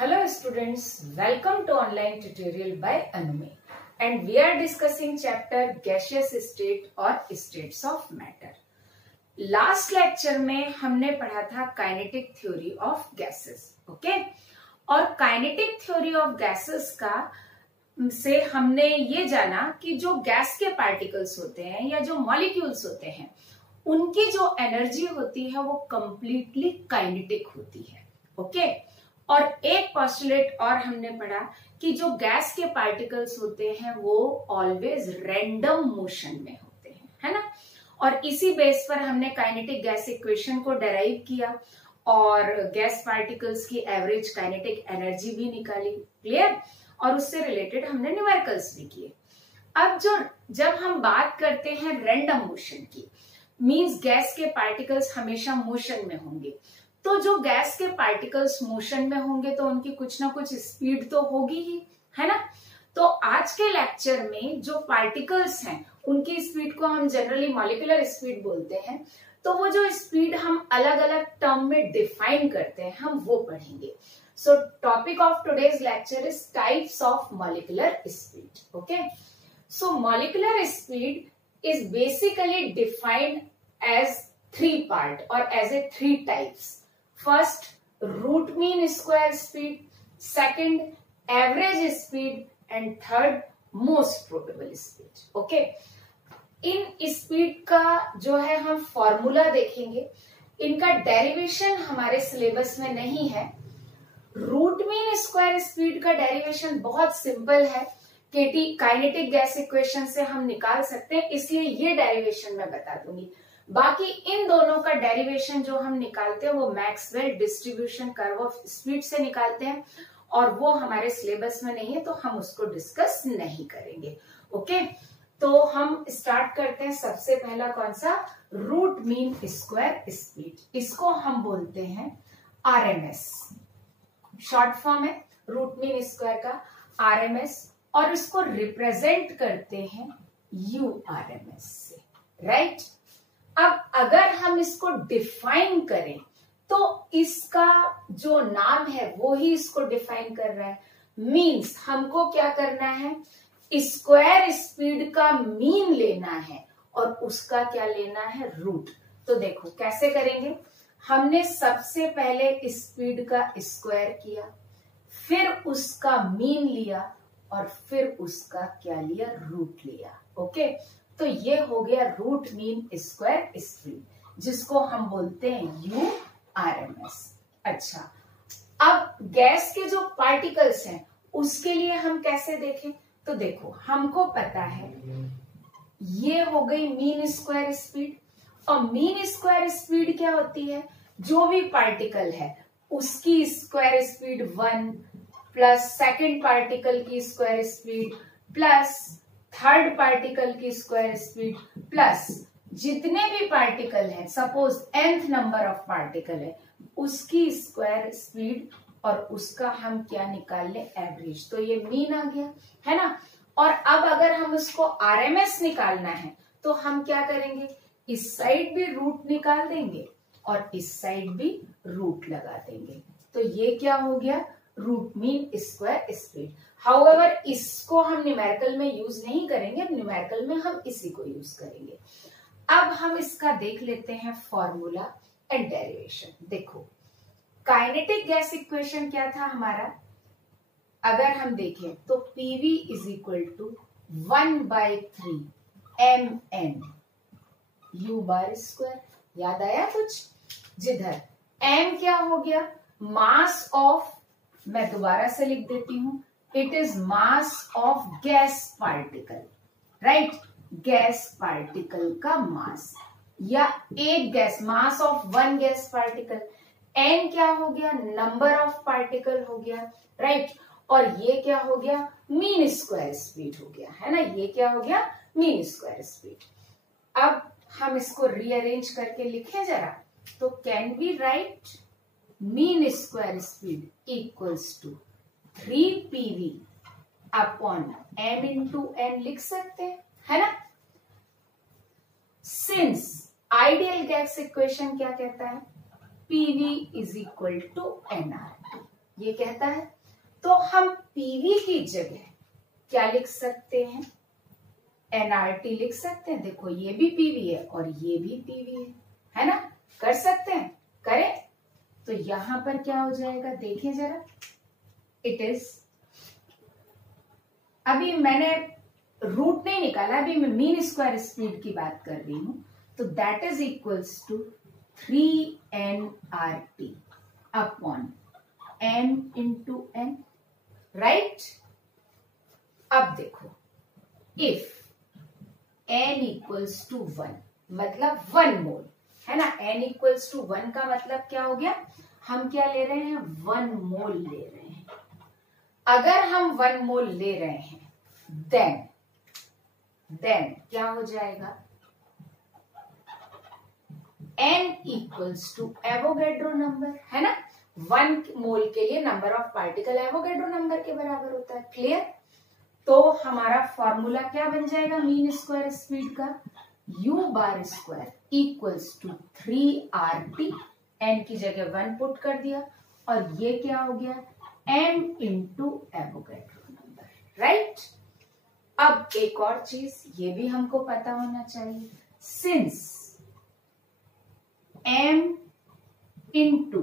Hello students, welcome to online tutorial by Anumi and we are discussing chapter gaseous state और states of matter. Last lecture में हमने पढ़ा था kinetic theory of gases, okay? और kinetic theory of gases का से हमने ये जाना कि जो गैस के पार्टिकल्स होते हैं या जो मॉलिक्यूल्स होते हैं उनकी जो एनर्जी होती है वो कंप्लीटली काइनेटिक होती है, ओके? और एक पोस्टुलेट और हमने पढ़ा कि जो गैस के पार्टिकल्स होते हैं वो ऑलवेज रैंडम मोशन में होते हैं, है ना? और इसी बेस पर हमने काइनेटिक गैस इक्वेशन को डेराइव किया और गैस पार्टिकल्स की एवरेज काइनेटिक एनर्जी भी निकाली, क्लियर? और उससे रिलेटेड हमने न्यूमेरिकल्स भी किए. अब जब हम बात करते हैं रैंडम मोशन की, मींस गैस के पार्टिकल्स हमेशा मोशन में होंगे, तो जो गैस के पार्टिकल्स मोशन में होंगे तो उनकी कुछ ना कुछ स्पीड तो होगी ही, है ना? तो आज के लेक्चर में जो पार्टिकल्स हैं उनकी स्पीड को हम जनरली मॉलिक्यूलर स्पीड बोलते हैं. तो वो जो स्पीड हम अलग अलग टर्म में डिफाइन करते हैं हम वो पढ़ेंगे. So topic of today's lecture is types of molecular speed, okay? So molecular speed is basically defined as three part और as a three types. First, root mean square speed. Second, average speed. And third, most probable speed. Okay? In speed का जो है हम formula देखेंगे. इनका derivation हमारे syllabus में नहीं है. रूट मीन स्क्वायर स्पीड का डेरिवेशन बहुत सिंपल है. काइनेटिक गैस इक्वेशन से हम निकाल सकते हैं, इसलिए ये डेरिवेशन मैं बता दूंगी. बाकी इन दोनों का डेरिवेशन जो हम निकालते हैं वो Maxwell distribution curve of speed से निकालते हैं और वो हमारे सिलेबस में नहीं है तो हम उसको डिस्कस नहीं करेंगे, ओके? तो हम स्टार्ट करते हैं. सबसे पहला कौन सा? Root mean square speed. इसको हम बोलते हैं आरएमएस. शॉर्ट फॉर्म है रूट मीन स्क्वायर का आरएमएस और इसको रिप्रेजेंट करते हैं यूआरएमएस से, राइट? अब अगर हम इसको डिफाइन करें तो इसका जो नाम है वो ही इसको डिफाइन कर रहा है. मींस हमको क्या करना है? स्क्वायर स्पीड का मीन लेना है और उसका क्या लेना है? रूट. तो देखो कैसे करेंगे. हमने सबसे पहले स्पीड का स्क्वायर किया, फिर उसका मीन लिया और फिर उसका क्या लिया? रूट लिया, ओके? तो ये हो गया रूट मीन स्क्वायर स्पीड, जिसको हम बोलते हैं यूआरएमएस. अच्छा, अब गैस के जो पार्टिकल्स हैं उसके लिए हम कैसे देखें? तो देखो हमको पता है ये हो गई मीन स्क्वायर स्पीड. और मीन स्क्वायर स्पीड क्या होती है? जो भी पार्टिकल है उसकी square speed 1 plus second particle की square speed plus third particle की स्क्वायर स्पीड प्लस जितने भी पार्टिकल हैं, suppose nth number of particle है, उसकी स्क्वायर स्पीड और उसका हम क्या निकाल ले? एवरेज. तो ये मीन आ गया, है ना? और अब अगर हम उसको आरएमएस निकालना है तो हम क्या करेंगे? इस साइड भी रूट निकाल देंगे और इस साइड भी रूट लगा देंगे. तो ये क्या हो गया? Root mean square speed. However इसको हम न्यूमेरिकल में यूज नहीं करेंगे, न्यूमेरिकल में हम इसी को यूज करेंगे. अब हम इसका देख लेते हैं फॉर्मूला एंड डेरिवेशन. देखो काइनेटिक गैस इक्वेशन क्या था हमारा? अगर हम देखें तो PV is equal to 1/3 mn u bar square. याद आया कुछ? जिधर m क्या हो गया? मास ऑफ, मैं दोबारा से लिख देती हूं, it is mass of gas particle, right? Gas particle का मास या एक gas, mass of one gas particle. n क्या हो गया? नंबर ऑफ पार्टिकल हो गया, राइट? और ये क्या हो गया? मीन स्क्वायर स्पीड हो गया, है ना? ये क्या हो गया? Mean square speed. अब हम इसको रीअरेंज करके लिखें जरा. तो can we write mean square speed equals to 3pv upon m into n लिख सकते हैं, है ना? सिंस आइडियल गैस इक्वेशन क्या कहता है? pv is equal to nr. ये कहता है। तो हम पीवी की जगह क्या लिख सकते हैं, एनआरटी लिख सकते हैं। देखो ये भी पीवी है और ये भी पीवी है ना, कर सकते हैं, करें। तो यहां पर क्या हो जाएगा, देखिए जरा, इट इज, अभी मैंने रूट नहीं निकाला, अभी मैं मीन स्क्वायर स्पीड की बात कर रही हूं। तो that is equals to 3nRT upon m into n, right. अब देखो, इफ n इक्वल्स टू 1 मतलब 1 मोल है ना, n इक्वल्स टू 1 का मतलब क्या हो गया, हम क्या ले रहे हैं, 1 मोल ले रहे हैं। अगर हम 1 मोल ले रहे हैं देन क्या हो जाएगा, n equals to Avogadro number, है ना। 1 मोल के लिए number of particle Avogadro number के बराबर होता है, क्लियर। तो हमारा फॉर्मूला क्या बन जाएगा मीन स्क्वायर स्पीड का, u bar square equals to 3RT, n की जगह 1 पुट कर दिया, और ये क्या हो गया, m into Avogadro number, right. अब एक और चीज ये भी हमको पता होना चाहिए, since m into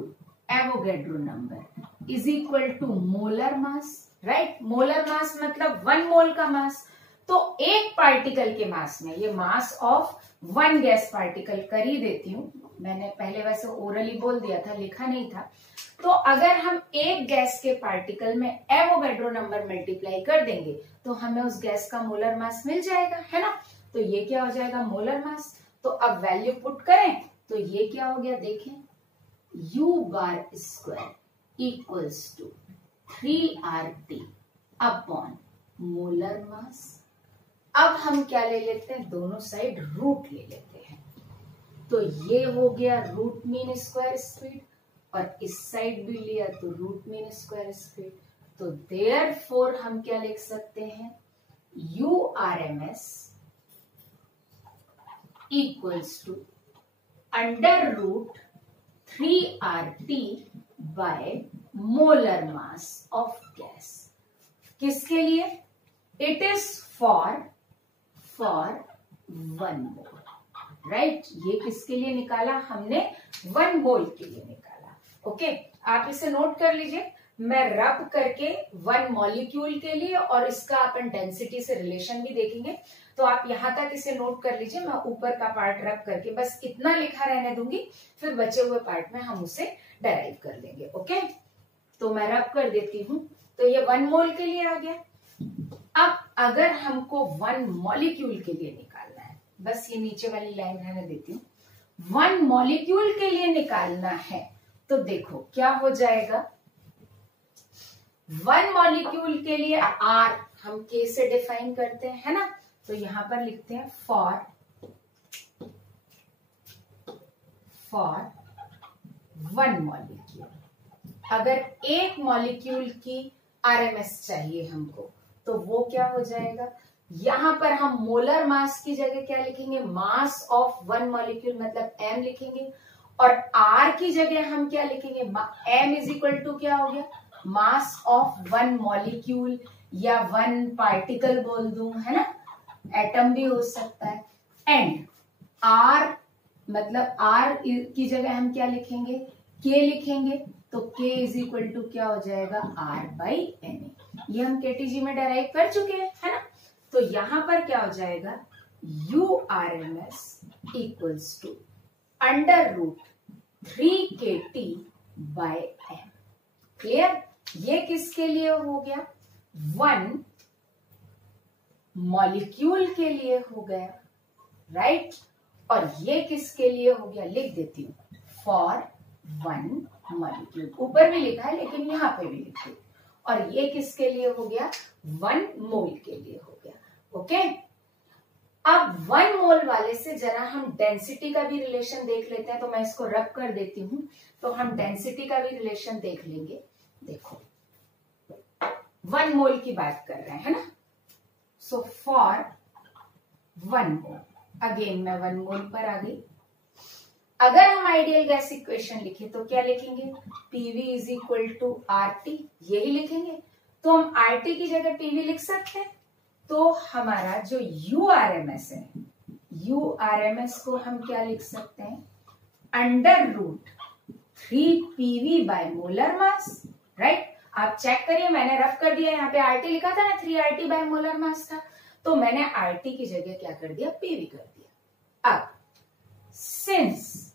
Avogadro number is equal to molar mass, right. Molar mass मतलब 1 मोल का मास। तो एक पार्टिकल के मास में, ये मास ऑफ 1 गैस पार्टिकल कर ही देती हूं, मैंने पहले वैसे ओरली बोल दिया था, लिखा नहीं था। तो अगर हम एक गैस के पार्टिकल में एवोगैड्रो नंबर मल्टीप्लाई कर देंगे तो हमें उस गैस का मोलर मास मिल जाएगा, है ना। तो ये क्या हो जाएगा, मोलर मास। तो अब वैल्यू पुट करें तो ये क्या हो गया, देखें, u bar square equals to 3RT upon molar mass. अब हम क्या ले लेते हैं, दोनों साइड रूट ले लेते हैं। तो ये हो गया रूट मीन स्क्वायर स्पीड, और इस साइड भी लिया तो रूट मीन स्क्वायर स्पीड। तो देयरफॉर हम क्या लिख सकते हैं, URMS equals to under root 3RT by molar mass of gas. किसके लिए, it is for 1 mole, right. ये किसके लिए निकाला हमने, 1 मोल के लिए निकाला, ओके। आप इसे नोट कर लीजिए, मैं रब करके 1 मॉलिक्यूल के लिए और इसका अपन डेंसिटी से रिलेशन भी देखेंगे। तो आप यहां तक इसे नोट कर लीजिए, मैं ऊपर का पार्ट रब करके बस इतना लिखा रहने दूंगी, फिर बचे हुए पार्ट में हम उसे डेराइव कर लेंगे, ओके। तो मैं रब कर देती हूं, तो ये 1 मोल के लिए आ गया। अब अगर हमको 1 मॉलिक्यूल के लिए निकालना है, बस ये नीचे वाली लाइन रहने देती हूँ, 1 मॉलिक्यूल के लिए निकालना है, तो देखो क्या हो जाएगा, 1 मॉलिक्यूल के लिए R हम K से डिफाइन करते हैं, है ना। तो यहां पर लिखते हैं फॉर 1 मॉलिक्यूल। अगर एक मॉलिक्यूल की RMS चाहिए हमको, तो वो क्या हो जाएगा, यहां पर हम मोलर मास की जगह क्या लिखेंगे, मास ऑफ 1 मॉलिक्यूल मतलब m लिखेंगे, और R की जगह हम क्या लिखेंगे, m इज इक्वल टू क्या हो गया, मास ऑफ 1 मॉलिक्यूल या 1 पार्टिकल बोल दूं, है ना, एटम भी हो सकता है। एंड R मतलब R की जगह हम क्या लिखेंगे, K लिखेंगे, तो K इज इक्वल टू क्या हो जाएगा, R बाई Na। ये हम KTG में डेराइव कर चुके हैं, है ना। तो यहां पर क्या हो जाएगा, URMS equals to under root 3KT by m। Clear, ये किसके लिए हो गया, 1 मॉलिक्यूल के लिए हो गया, राइट। और ये किसके लिए हो गया, लिख देती हूं, फॉर 1 मॉलिक्यूल, ऊपर भी लिखा है लेकिन यहां पे भी लिखती हूं। और ये किसके लिए हो गया, 1 मोल के लिए हो गया, ओके। अब 1 मोल वाले से जरा हम डेंसिटी का भी रिलेशन देख लेते हैं। तो मैं इसको रब कर देती हूं, तो हम डेंसिटी का भी रिलेशन देख लेंगे। देखो 1 मोल की बात कर रहे हैं, है ना। सो फॉर 1 मोल, अगेन मैं 1 मोल पर आ गई। अगर हम आइडियल गैस इक्वेशन लिखे तो क्या लिखेंगे, PV is equal to RT, यही लिखेंगे। तो हम आरटी की जगह पीवी लिख सकते हैं। तो हमारा जो यूआरएमएस है, यूआरएमएस को हम क्या लिख सकते हैं, √3 PV bye molar mass, right. आप चेक करिए, मैंने रफ कर दिया, यहाँ पे आरटी लिखा था ना, 3 RT बाय मोलर मास था, तो मैंने आरटी की जगह क्या कर दिया, पीवी कर दिया। अब सिंस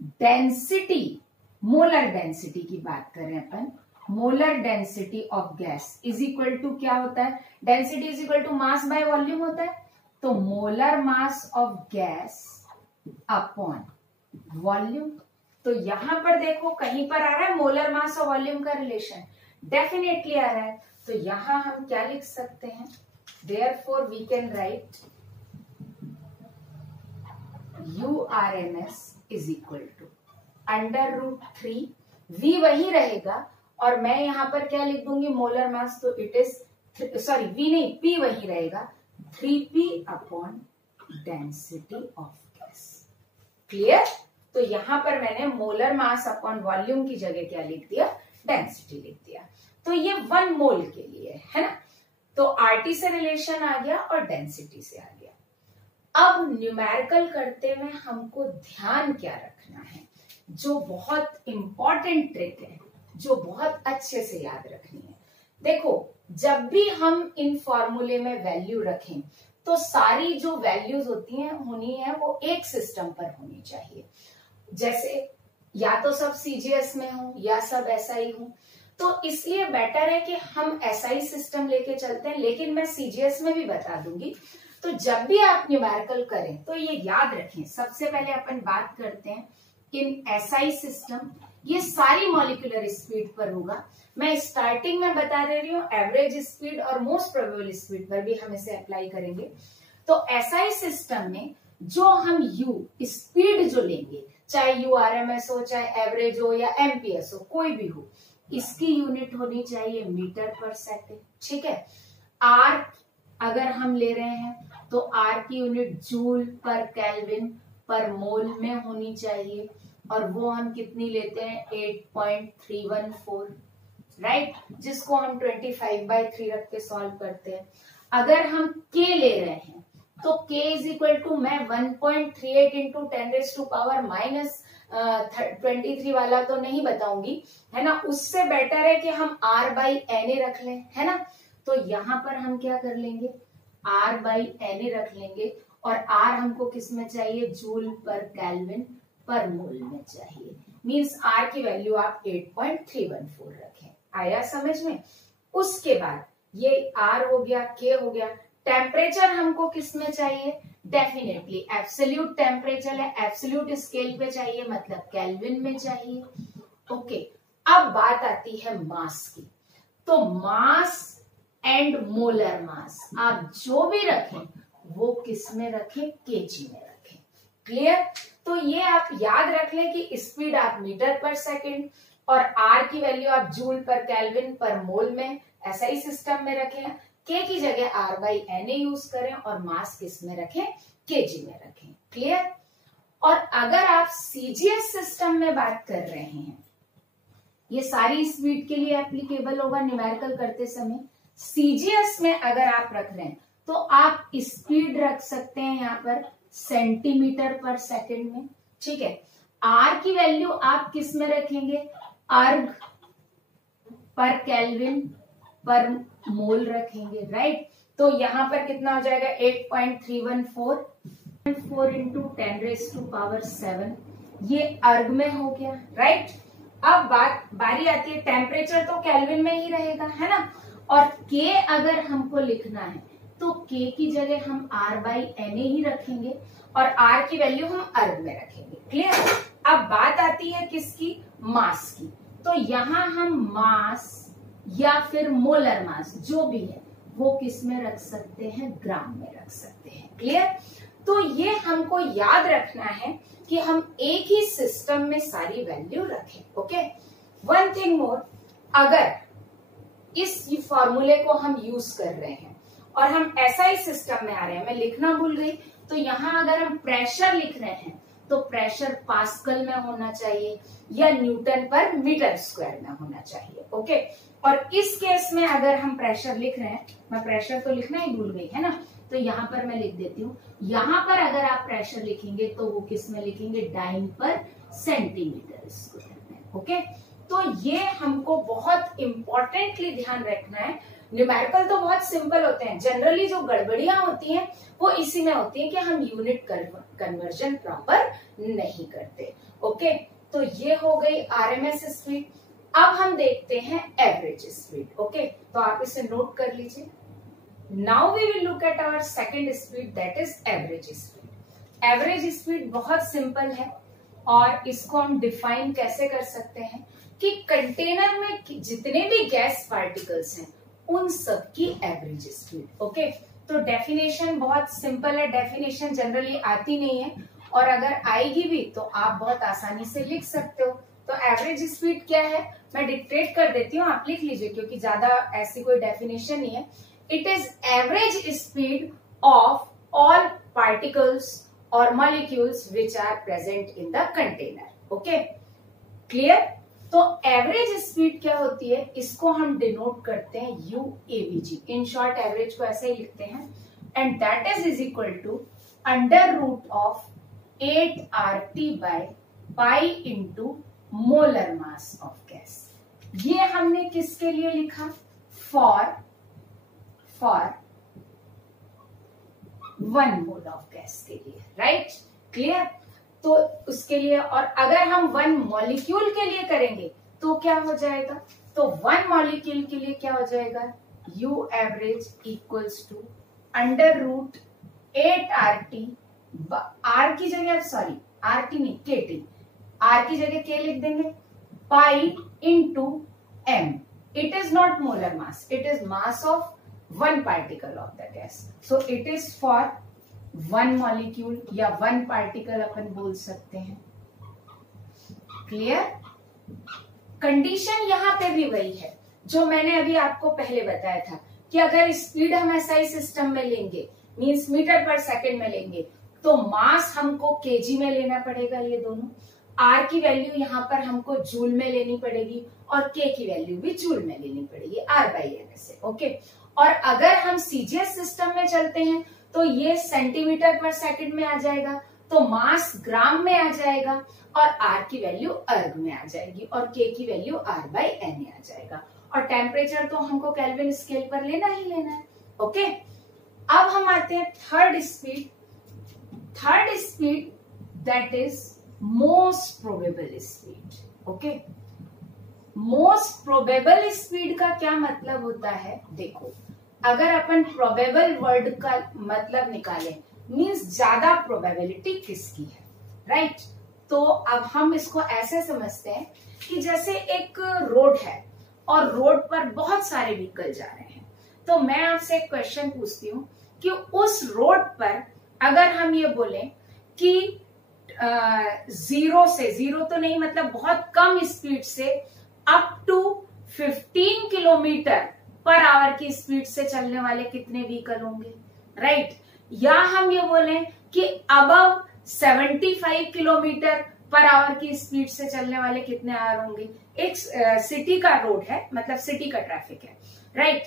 डेंसिटी, मोलर डेंसिटी की बात करें अपन, molar density of gas is equal to क्या होता है, density is equal to mass by volume होता है। तो molar mass of gas upon volume. तो यहां पर देखो कहीं पर आ रहा है मोलर मास और वॉल्यूम का रिलेशन, डेफिनेटली आ रहा है। तो यहां हम क्या लिख सकते हैं, therefore we can write URMS is equal to √3, V वही रहेगा और मैं यहां पर क्या लिख दूंगी, मोलर मास, तो इट इज सॉरी V नहीं, P वही रहेगा, 3P upon density of gas. Clear. तो यहां पर मैंने मोलर मास अपॉन वॉल्यूम की जगह क्या लिख दिया, डेंसिटी लिख दिया। तो ये 1 मोल के लिए है ना। तो आरटी से रिलेशन आ गया और डेंसिटी से आ गया। अब न्यूमेरिकल करते हुए हमको ध्यान क्या रखना है, जो बहुत इंपॉर्टेंट ट्रिक है, जो बहुत अच्छे से याद रखनी है। देखो, जब भी हम इन फॉर्मूले में वैल्यू रखें तो सारी जो वैल्यूज होनी है वो एक सिस्टम पर होनी चाहिए। जैसे या तो सब सीजीएस में हो या सब एसआई हो, तो इसलिए बेटर है कि हम एसआई सिस्टम लेके चलते हैं, लेकिन मैं सीजीएस में भी बता दूंगी। तो जब भी आप न्यूमेरिकल करें तो ये याद रखें, सबसे पहले अपन बात करते हैं इन एसआई सिस्टम, ये सारी मॉलिक्यूलर स्पीड पर होगा। मैं स्टार्टिंग में बता दे रही हूँ, एवरेज स्पीड और मोस्ट प्रोबेबल स्पीड पर भी हम इसे अप्लाई करेंगे। तो एसआई सिस्टम में जो हम यू स्पीड जो लेंगे, चाहे यूआरएमएस हो, चाहे एवरेज हो या एमपीएस हो, कोई भी हो, इसकी यूनिट होनी चाहिए मीटर पर सेकेंड। ठीक है। आर अगर हम ले रहे हैं तो आर की यूनिट जूल पर केल्विन पर मोल में होनी चाहिए, और वो हम कितनी लेते हैं, 8.314, राइट, जिसको हम 25/3 रख के सॉल्व करते हैं। अगर हम के ले रहे हैं तो के इज इक्वल टू, मैं 1.38 इंटू 10⁻⁻23 वाला तो नहीं बताऊंगी, है ना। उससे बेटर है कि हम R/Na रख लें, है ना। तो यहां पर हम क्या कर लेंगे, R/Na रख लेंगे, और R हमको किस में चाहिए, जूल पर केल्विन पर मोल में चाहिए। मींस R की वैल्यू आप 8.314 रखें। आया समझ में। उसके बाद ये R हो गया, K हो गया। टेम्परेचर हमको किस में चाहिए, डेफिनेटली एब्सोल्यूट टेम्परेचर है, एब्सोल्यूट स्केल पे चाहिए, मतलब केल्विन में चाहिए। ओके, अब बात आती है मास की। तो मास एंड मोलर मास आप जो भी रखें वो किस में रखें, केजी में रखें। क्लियर। तो ये आप याद रख लें कि स्पीड आप मीटर पर सेकेंड और आर की वैल्यू आप जूल पर केल्विन पर मोल में एसआई सिस्टम में रखें, के की जगह R/Na यूज करें, और मास किस में रखें, केजी में रखें। क्लियर। और अगर आप सीजीएस सिस्टम में बात कर रहे हैं, ये सारी स्पीड के लिए एप्लीकेबल होगा न्यूमेरिकल करते समय। सीजीएस में अगर आप रख रहे हैं तो आप स्पीड रख सकते हैं यहाँ पर सेंटीमीटर पर सेकेंड में। ठीक है। आर की वैल्यू आप किस में रखेंगे, अर्ग पर केल्विन पर मोल रखेंगे, राइट। तो यहां पर कितना हो जाएगा, 8.314 इंटू 10⁻⁷, ये अर्ग में हो गया, राइट। अब बारी आती है, टेम्परेचर तो केल्विन में ही रहेगा, है ना। और के अगर हमको लिखना है तो के की जगह हम R/Na ही रखेंगे, और R की वैल्यू हम अर्ग में रखेंगे। क्लियर। अब बात आती है किसकी, मास की। तो यहां हम मास या फिर मोलर मास जो भी है वो किस में रख सकते हैं, ग्राम में रख सकते हैं। क्लियर। तो ये हमको याद रखना है कि हम एक ही सिस्टम में सारी वैल्यू रखें। ओके। वन थिंग मोर, अगर इस फॉर्मूले को हम यूज कर रहे हैं और हम एसआई सिस्टम में आ रहे हैं, मैं लिखना भूल गई, तो यहां अगर हम प्रेशर लिख रहे हैं तो प्रेशर पास्कल में होना चाहिए या न्यूटन पर मीटर स्क्वायर में होना चाहिए। ओके, और इस केस में अगर हम प्रेशर लिख रहे हैं, मैं प्रेशर तो लिखना ही भूल गई है ना, तो यहाँ पर मैं लिख देती हूँ। यहाँ पर अगर आप प्रेशर लिखेंगे तो वो किस में लिखेंगे, डाइन पर सेंटीमीटर स्क्वायर में। ओके, तो ये हमको बहुत इंपॉर्टेंटली ध्यान रखना है। न्यूमेरिकल तो बहुत सिंपल होते हैं, जनरली जो गड़बड़ियां होती हैं वो इसी में होती है कि हम यूनिट कन्वर्जन प्रॉपर नहीं करते। ओके, तो ये हो गई आरएमएस स्पीड। अब हम देखते हैं एवरेज स्पीड। ओके, तो आप इसे नोट कर लीजिए। Now we will look at our second speed, that is average speed. Average speed बहुत सिंपल है और इसको हम डिफाइन कैसे कर सकते हैं कि कंटेनर में जितने भी गैस पार्टिकल्स हैं उन सब की एवरेज स्पीड। ओके, तो डेफिनेशन बहुत सिंपल है, डेफिनेशन जनरली आती नहीं है और अगर आएगी भी तो आप बहुत आसानी से लिख सकते हो। तो एवरेज स्पीड क्या है, मैं डिक्टेट कर देती हूँ, आप लिख लीजिए क्योंकि ज्यादा ऐसी कोई डेफिनेशन नहीं है। It is average speed of all particles और molecules which are present in the container. Okay, clear. तो एवरेज स्पीड क्या होती है, इसको हम डिनोट करते हैं UAVG। इन शॉर्ट एवरेज को ऐसे ही लिखते हैं, and that is equal to under root of 8RT by pi into molar mass of gas. ये हमने किसके लिए लिखा, फॉर 1 मोल ऑफ गैस के लिए, राइट, क्लियर। तो उसके लिए, और अगर हम 1 मॉलिक्यूल के लिए करेंगे तो क्या हो जाएगा, तो 1 मॉलिक्यूल के लिए क्या हो जाएगा, U average equals to under root 8RT, R की जगह, सॉरी RT नहीं KT, R की जगह K लिख देंगे, pi into M। It is not molar mass, it is mass of 1 particle of the gas, so it is for 1 molecule या 1 particle अपन बोल सकते हैं। क्लियर। कंडीशन यहां पे भी वही है जो मैंने अभी आपको पहले बताया था कि अगर स्पीड हम SI सिस्टम में लेंगे, मींस मीटर पर सेकंड में लेंगे, तो मास हमको केजी में लेना पड़ेगा, ये दोनों। R की वैल्यू यहाँ पर हमको जूल में लेनी पड़ेगी और K की वैल्यू भी जूल में लेनी पड़ेगी, R/M से। ओके, और अगर हम CGS सिस्टम में चलते हैं तो ये सेंटीमीटर पर सेकंड में आ जाएगा, तो मास ग्राम में आ जाएगा और R की वैल्यू अर्ग में आ जाएगी और K की वैल्यू R/N में आ जाएगा, और टेम्परेचर तो हमको केल्विन स्केल पर लेना ही लेना है। ओके, अब हम आते हैं third speed. Third speed that is most probable speed. Okay, most probable speed का क्या मतलब होता है, देखो अगर अपन प्रोबेबल वर्ड का मतलब निकालें, मींस ज्यादा प्रोबेबिलिटी किसकी है, राइट। तो अब हम इसको ऐसे समझते हैं कि जैसे एक रोड है और रोड पर बहुत सारे व्हीकल जा रहे हैं, तो मैं आपसे एक क्वेश्चन पूछती हूँ कि उस रोड पर अगर हम ये बोलें कि 0 से, 0 तो नहीं मतलब बहुत कम स्पीड से up to 15 kilometre per hour की स्पीड से चलने वाले कितने व्हीकल होंगे, राइट। या हम ये बोलें कि अबव 75 किलोमीटर पर आवर की स्पीड से चलने वाले कितने आवर होंगे। एक सिटी का रोड है, मतलब सिटी का ट्रैफिक है, राइट।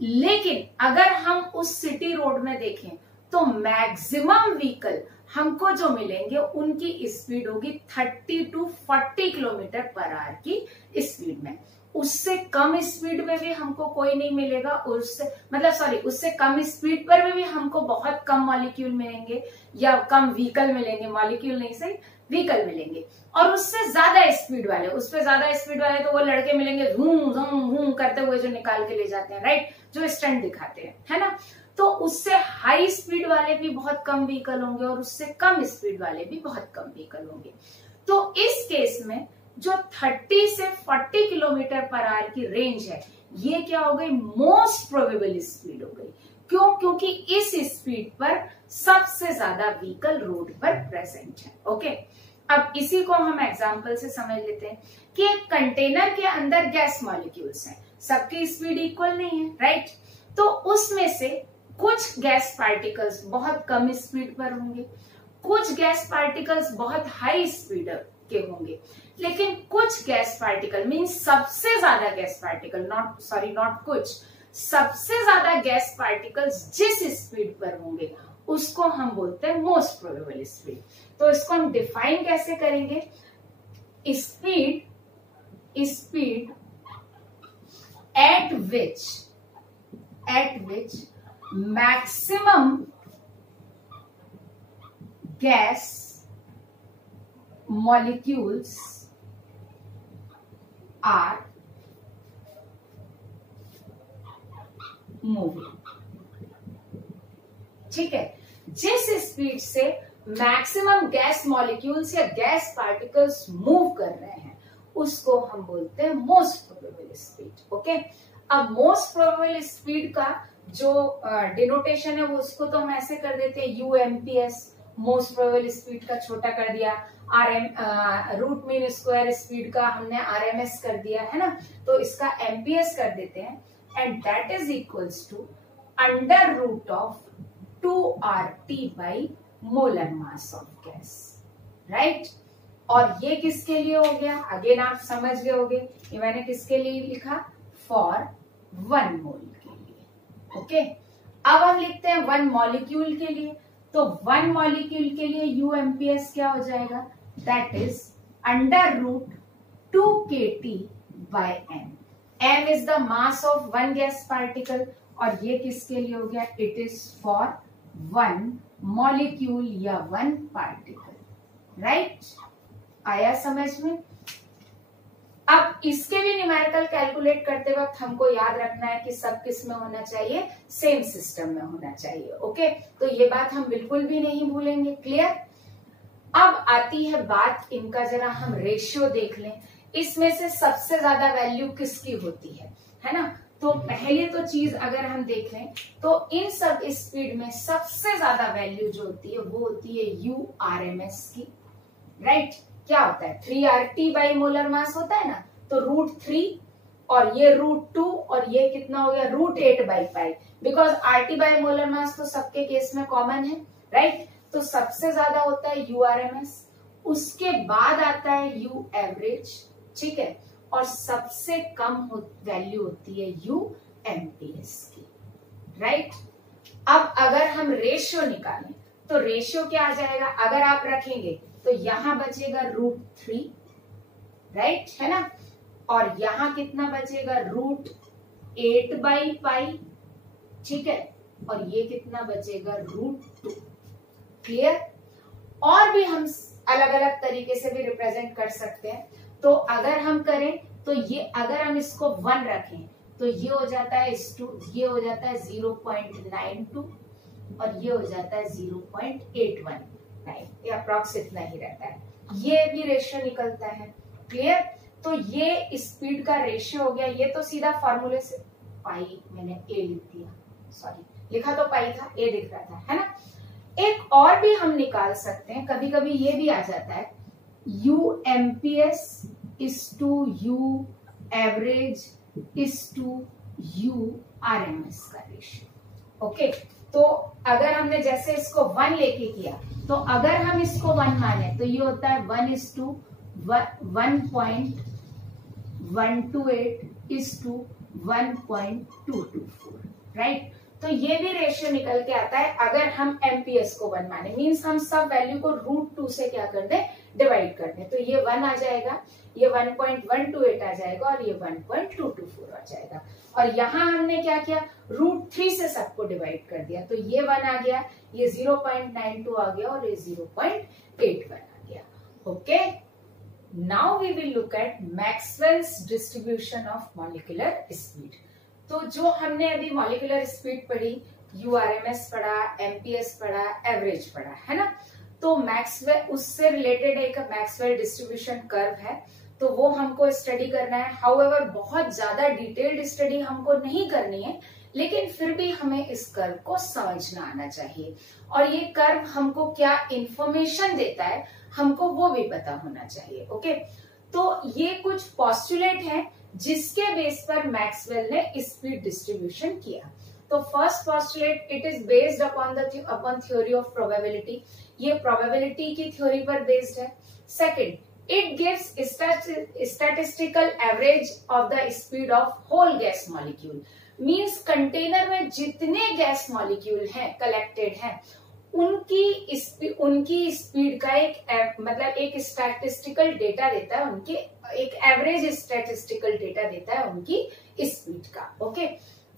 लेकिन अगर हम उस सिटी रोड में देखें तो मैक्सिमम व्हीकल हमको जो मिलेंगे उनकी स्पीड होगी 30 to 40 किलोमीटर पर आवर की स्पीड में। उससे कम स्पीड में भी हमको कोई नहीं मिलेगा, उससे कम स्पीड पर भी हमको बहुत कम मॉलिक्यूल मिलेंगे या कम व्हीकल मिलेंगे, मॉलिक्यूल नहीं सही व्हीकल मिलेंगे। और उससे ज्यादा स्पीड वाले, उसपे ज्यादा स्पीड वाले तो वो लड़के मिलेंगे धूम धूम धूम करते हुए जो निकाल के ले जाते हैं, राइट, जो स्टंट दिखाते हैं, है ना। तो उससे हाई स्पीड वाले भी बहुत कम व्हीकल होंगे और उससे कम स्पीड वाले भी बहुत कम व्हीकल होंगे। तो इस केस में जो 30 से 40 किलोमीटर पर आवर की रेंज है, ये क्या हो गई, मोस्ट प्रोबेबल स्पीड हो गई। क्यों, क्योंकि इस स्पीड पर सबसे ज्यादा व्हीकल रोड पर प्रेजेंट है। ओके, अब इसी को हम एग्जांपल से समझ लेते हैं कि एक कंटेनर के अंदर गैस मॉलिक्यूल्स हैं, सबकी स्पीड इक्वल नहीं है, राइट। तो उसमें से कुछ गैस पार्टिकल्स बहुत कम स्पीड पर होंगे कुछ गैस पार्टिकल्स बहुत हाई स्पीड के होंगे, लेकिन कुछ गैस पार्टिकल मीन्स सबसे ज्यादा गैस पार्टिकल, नॉट कुछ, सबसे ज्यादा गैस पार्टिकल्स जिस स्पीड पर होंगे उसको हम बोलते हैं मोस्ट प्रोबेबल स्पीड। तो इसको हम डिफाइन कैसे करेंगे? Speed at which maximum gas molecules are moving। ठीक है, जिस स्पीड से मैक्सिमम गैस मॉलिक्यूल्स या गैस पार्टिकल्स मूव कर रहे हैं उसको हम बोलते हैं मोस्ट प्रोबेबल स्पीड। ओके, अब मोस्ट प्रोबेबल स्पीड का जो डिनोटेशन है वो उसको तो हम ऐसे कर देते हैं UMPS, मोस्ट प्रोबेबल स्पीड का छोटा कर दिया, रूट मीन स्क्वायर स्पीड का हमने RMS कर दिया है ना, तो इसका MPS कर देते हैं, and that is equals to under root of 2RT by molar mass of gas, right. और ये किसके लिए हो गया? अगेन आप समझ गए होंगे, ये मैंने किसके लिए लिखा? फॉर 1 मोल के लिए। ओके, अब हम लिखते हैं 1 मॉलिक्यूल के लिए। तो 1 मॉलिक्यूल के लिए UMPS क्या हो जाएगा? That is under root 2KT by M। M is the mass of 1 gas particle, और ये किसके लिए हो गया? इट इज फॉर 1 मॉलिक्यूल या 1 पार्टिकल, राइट। आया समझ में? अब इसके भी न्यूमेरिकल कैलकुलेट करते वक्त हमको याद रखना है कि सब किस में होना चाहिए? सेम सिस्टम में होना चाहिए। ओके, तो ये बात हम बिल्कुल भी नहीं भूलेंगे। क्लियर? अब आती है बात, इनका जरा हम रेशियो देख लें, इसमें से सबसे ज्यादा वैल्यू किसकी होती है ना। तो पहले तो चीज अगर हम देख लें तो इन सब स्पीड में सबसे ज्यादा वैल्यू जो होती है वो होती है URMS की, राइट। क्या होता है? 3RT बाई मोलर मास होता है ना, तो √3 और ये √2 और ये कितना हो गया? √8 by pi, because RT by molar मास तो सबके केस में कॉमन है, राइट। तो सबसे ज्यादा होता है URMS, उसके बाद आता है U एवरेज, ठीक है, और सबसे कम वैल्यू होती है UMPS की, राइट। अब अगर हम रेशियो निकालें तो रेशियो क्या आ जाएगा? अगर आप रखेंगे तो यहां बचेगा √3, राइट, है ना, और यहां कितना बचेगा? √8 बाई पाई, ठीक है, और ये कितना बचेगा? √2। क्लियर? और भी हम अलग अलग तरीके से भी रिप्रेजेंट कर सकते हैं। तो अगर हम करें तो ये, अगर हम इसको 1 रखें तो ये हो जाता है 2, ये हो जाता है 0.92 और ये हो जाता है 0.819, ये अप्रॉक्स इतना ही रहता है। ये भी रेशियो निकलता है। क्लियर? तो ये स्पीड का रेशियो हो गया। ये तो सीधा फॉर्मूले से, पाई मैंने ए लिख दिया, सॉरी, लिखा तो पाई था, ए दिख रहा था, है ना। एक और भी हम निकाल सकते हैं, कभी कभी ये भी आ जाता है, UMPS is to U average is to URMS का रेशियो। ओके, तो अगर हमने जैसे इसको 1 लेके किया तो अगर हम इसको 1 माने तो ये होता है 1:1.128 is to 1.224, राइट। तो ये भी रेशियो निकल के आता है अगर हम MPS को 1 माने, मीन्स हम सब वैल्यू को √2 से क्या कर दें? डिवाइड कर दें। तो ये 1 आ जाएगा, ये 1.128 आ जाएगा और ये 1.224 आ जाएगा। और यहाँ हमने क्या किया? √3 से सबको डिवाइड कर दिया, तो ये 1 आ गया, ये 0.92 आ गया और ये 0.81 आ गया। Okay, now we will look at Maxwell's distribution of molecular speed. तो जो हमने अभी मॉलिक्यूलर स्पीड पढ़ी, URMS पढ़ा, MPS पढ़ा, एवरेज पढ़ा, है ना। तो मैक्सवेल, उससे रिलेटेड एक मैक्सवेल डिस्ट्रीब्यूशन कर्व है, तो वो हमको स्टडी करना है। हाउएवर बहुत ज्यादा डिटेल्ड स्टडी हमको नहीं करनी है, लेकिन फिर भी हमें इस कर्व को समझना आना चाहिए, और ये कर्व हमको क्या इंफॉर्मेशन देता है हमको वो भी पता होना चाहिए। ओके, तो ये कुछ पॉस्टुलेट है जिसके बेस पर मैक्सवेल ने स्पीड डिस्ट्रीब्यूशन किया। तो first postulate, it is based upon theory of probability. ये प्रोबेबिलिटी की थ्योरी पर बेस्ड है। Second, it gives statistical average of the speed of whole gas molecule. Means container में जितने गैस मॉलिक्यूल हैं कलेक्टेड हैं उनकी स्पीड का एक स्टैटिस्टिकल डेटा देता है, उनके एक एवरेज स्टैटिस्टिकल डेटा देता है उनकी स्पीड का। ओके,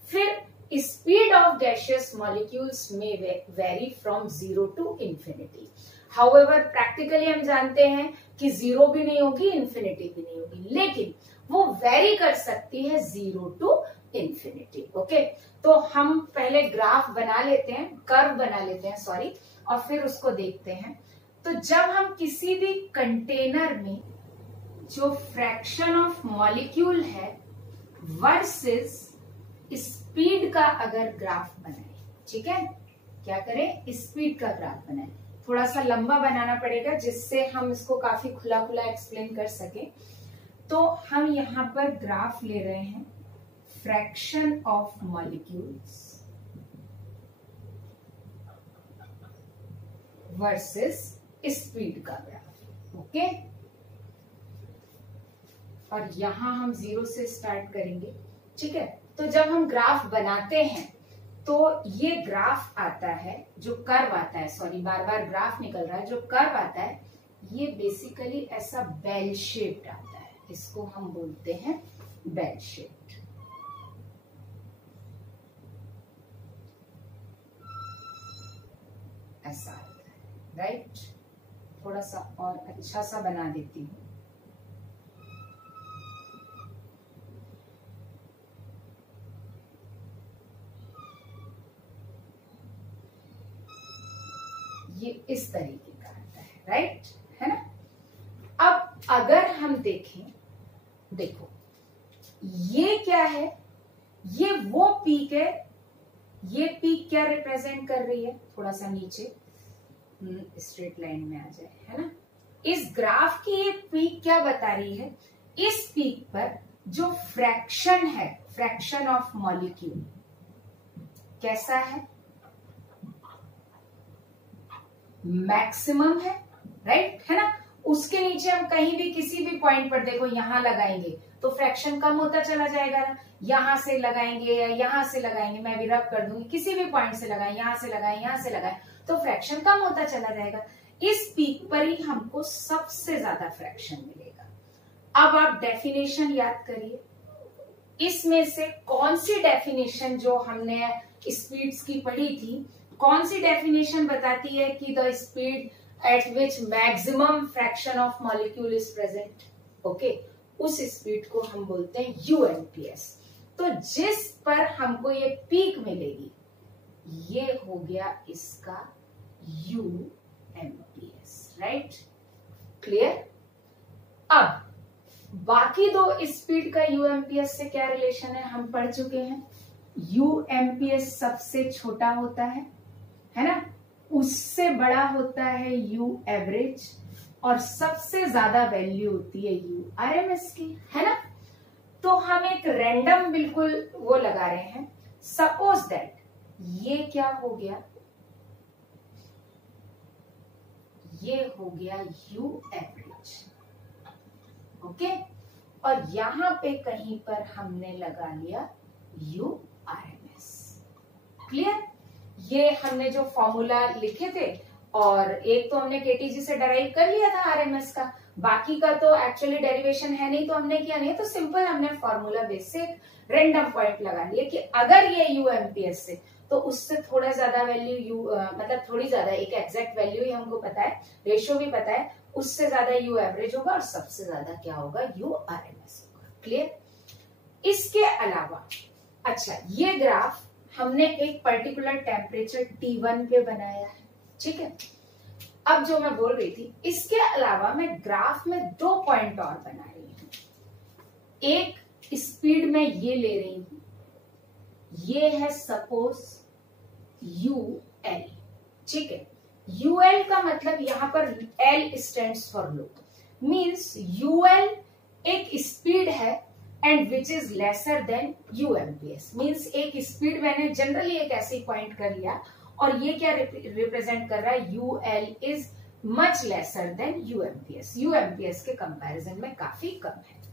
फिर स्पीड ऑफ गैसियस मॉलिक्यूल्स में very from 0 to infinity। However practically हम जानते हैं कि 0 भी नहीं होगी, इन्फिनिटी भी नहीं होगी, लेकिन वो वेरी कर सकती है 0 to infinity। ओके, तो हम पहले ग्राफ बना लेते हैं, कर्व बना लेते हैं सॉरी, और फिर उसको देखते हैं। तो जब हम किसी भी कंटेनर में जो फ्रैक्शन ऑफ मॉलिक्यूल है वर्सेस स्पीड का अगर ग्राफ बनाए, ठीक है, क्या करें, स्पीड का ग्राफ बनाए। थोड़ा सा लंबा बनाना पड़ेगा जिससे हम इसको काफी खुला खुला एक्सप्लेन कर सके। तो हम यहाँ पर ग्राफ ले रहे हैं fraction of molecules versus speed का ग्राफ। ओके, और यहां हम 0 से स्टार्ट करेंगे, ठीक है। तो जब हम ग्राफ बनाते हैं तो ये ग्राफ आता है, जो कर्व आता है, सॉरी बार बार ग्राफ निकल रहा है, जो कर्व आता है ये बेसिकली ऐसा बेल शेप्ड आता है, इसको हम बोलते हैं बेल शेप्ड। ऐसा आता है, राइट। थोड़ा सा और अच्छा सा बना देती हूँ। ये इस तरीके का आता है, राइट, है ना। अब अगर हम देखें, देखो ये क्या है, ये वो पीक है, ये पीक क्या रिप्रेजेंट कर रही है, थोड़ा सा नीचे स्ट्रेट लाइन में आ जाए, है ना। इस ग्राफ की ये पीक क्या बता रही है, इस पीक पर जो फ्रैक्शन है, फ्रैक्शन ऑफ मॉलिक्यूल कैसा है, मैक्सिमम है, राइट, है ना। उसके नीचे हम कहीं भी किसी भी पॉइंट पर देखो, यहां लगाएंगे तो फ्रैक्शन कम होता चला जाएगा ना, यहां से लगाएंगे या यहां से लगाएंगे, मैं भी रब कर दूंगी, किसी भी पॉइंट से लगाएं, यहां से लगाएं, यहां से लगाएं, तो फ्रैक्शन कम होता चला जाएगा। इस पीक पर ही हमको सबसे ज्यादा फ्रैक्शन मिलेगा। अब आप डेफिनेशन याद करिए, इसमें से कौन सी डेफिनेशन जो हमने स्पीड्स की पढ़ी थी, कौन सी डेफिनेशन बताती है कि the speed at which maximum fraction of molecule is present. Okay, उस स्पीड को हम बोलते हैं यूएमपीएस। तो जिस पर हमको ये पीक मिलेगी ये हो गया इसका यूएमपीएस, राइट, क्लियर। अब बाकी दो स्पीड का यूएमपीएस से क्या रिलेशन है हम पढ़ चुके हैं। यूएमपीएस सबसे छोटा होता है ना, उससे बड़ा होता है यू एवरेज, और सबसे ज्यादा वैल्यू होती है यू आरएमएस की, है ना। तो हम एक रैंडम बिल्कुल वो लगा रहे हैं, सपोज दैट ये क्या हो गया, ये हो गया यू एवरेज, ओके, और यहां पे कहीं पर हमने लगा लिया यू आरएमएस, क्लियर। ये हमने जो फॉर्मूला लिखे थे, और एक तो हमने केटीजी से डराइव कर लिया था आरएमएस का, बाकी का तो एक्चुअली डेरिवेशन है नहीं, तो हमने किया नहीं, तो सिंपल हमने फॉर्मूला बेस से रैंडम पॉइंट लगा लिया कि अगर ये यूएमपीएस से, तो उससे थोड़ा ज्यादा वैल्यू यू मतलब थोड़ी ज्यादा, एक एग्जैक्ट वैल्यू ही हमको पता है, रेशियो भी पता है, उससे ज्यादा यू एवरेज होगा और सबसे ज्यादा क्या होगा, यू आरएमएस होगा, क्लियर। इसके अलावा अच्छा, ये ग्राफ हमने एक पर्टिकुलर टेम्परेचर T1 पे बनाया है, ठीक है। अब जो मैं बोल रही थी, इसके अलावा मैं ग्राफ में दो पॉइंट और बना रही हूं। एक स्पीड में ये ले रही हूं, ये है सपोज यूएल, ठीक है। यूएल का मतलब यहां पर L stands for low, means UL एक स्पीड है and which is lesser than UMPS, means एक स्पीड मैंने जनरली एक ऐसी पॉइंट कर लिया और ये क्या रिप्रेजेंट कर रहा है, UL is much laser than UMPS, UMPS के कंपैरिजन में काफी कम है।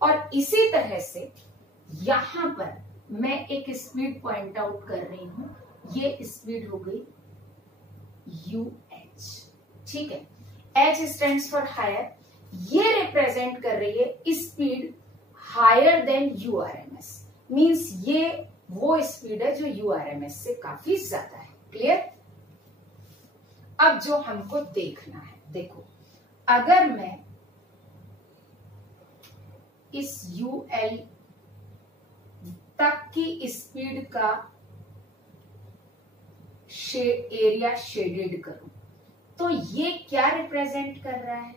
और इसी तरह से यहां पर मैं एक स्पीड पॉइंट आउट कर रही हूं, ये स्पीड हो गई UH, ठीक है। H स्टैंड्स फॉर हायर, ये रिप्रेजेंट कर रही है speed higher than URMS, means ये वो स्पीड है जो URMS से काफी ज्यादा है। क्लियर? अब जो हमको देखना है, देखो अगर मैं इस UL तक की स्पीड का एरिया शेडेड करूं तो ये क्या रिप्रेजेंट कर रहा है,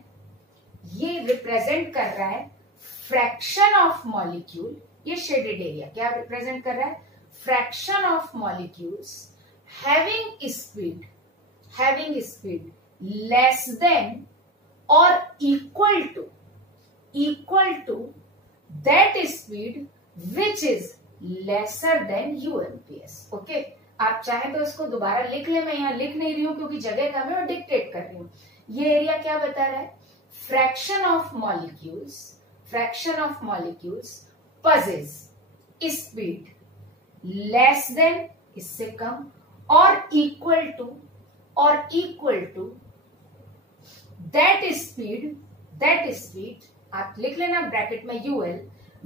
ये रिप्रेजेंट कर रहा है फ्रैक्शन ऑफ मॉलिक्यूल, ये शेडेड एरिया क्या रिप्रेजेंट कर रहा है, fraction of molecules having speed less than और equal to that speed which is lesser than UMPS। Okay, आप चाहे तो इसको दोबारा लिख ले, मैं यहां लिख नहीं रही हूं क्योंकि जगह कम है और डिक्टेट कर रही हूं। ये एरिया क्या बता रहा है, fraction of molecules possess speed less then, इससे कम, और इक्वल टू दैट स्पीड आप लिख लेना ब्रैकेट में UL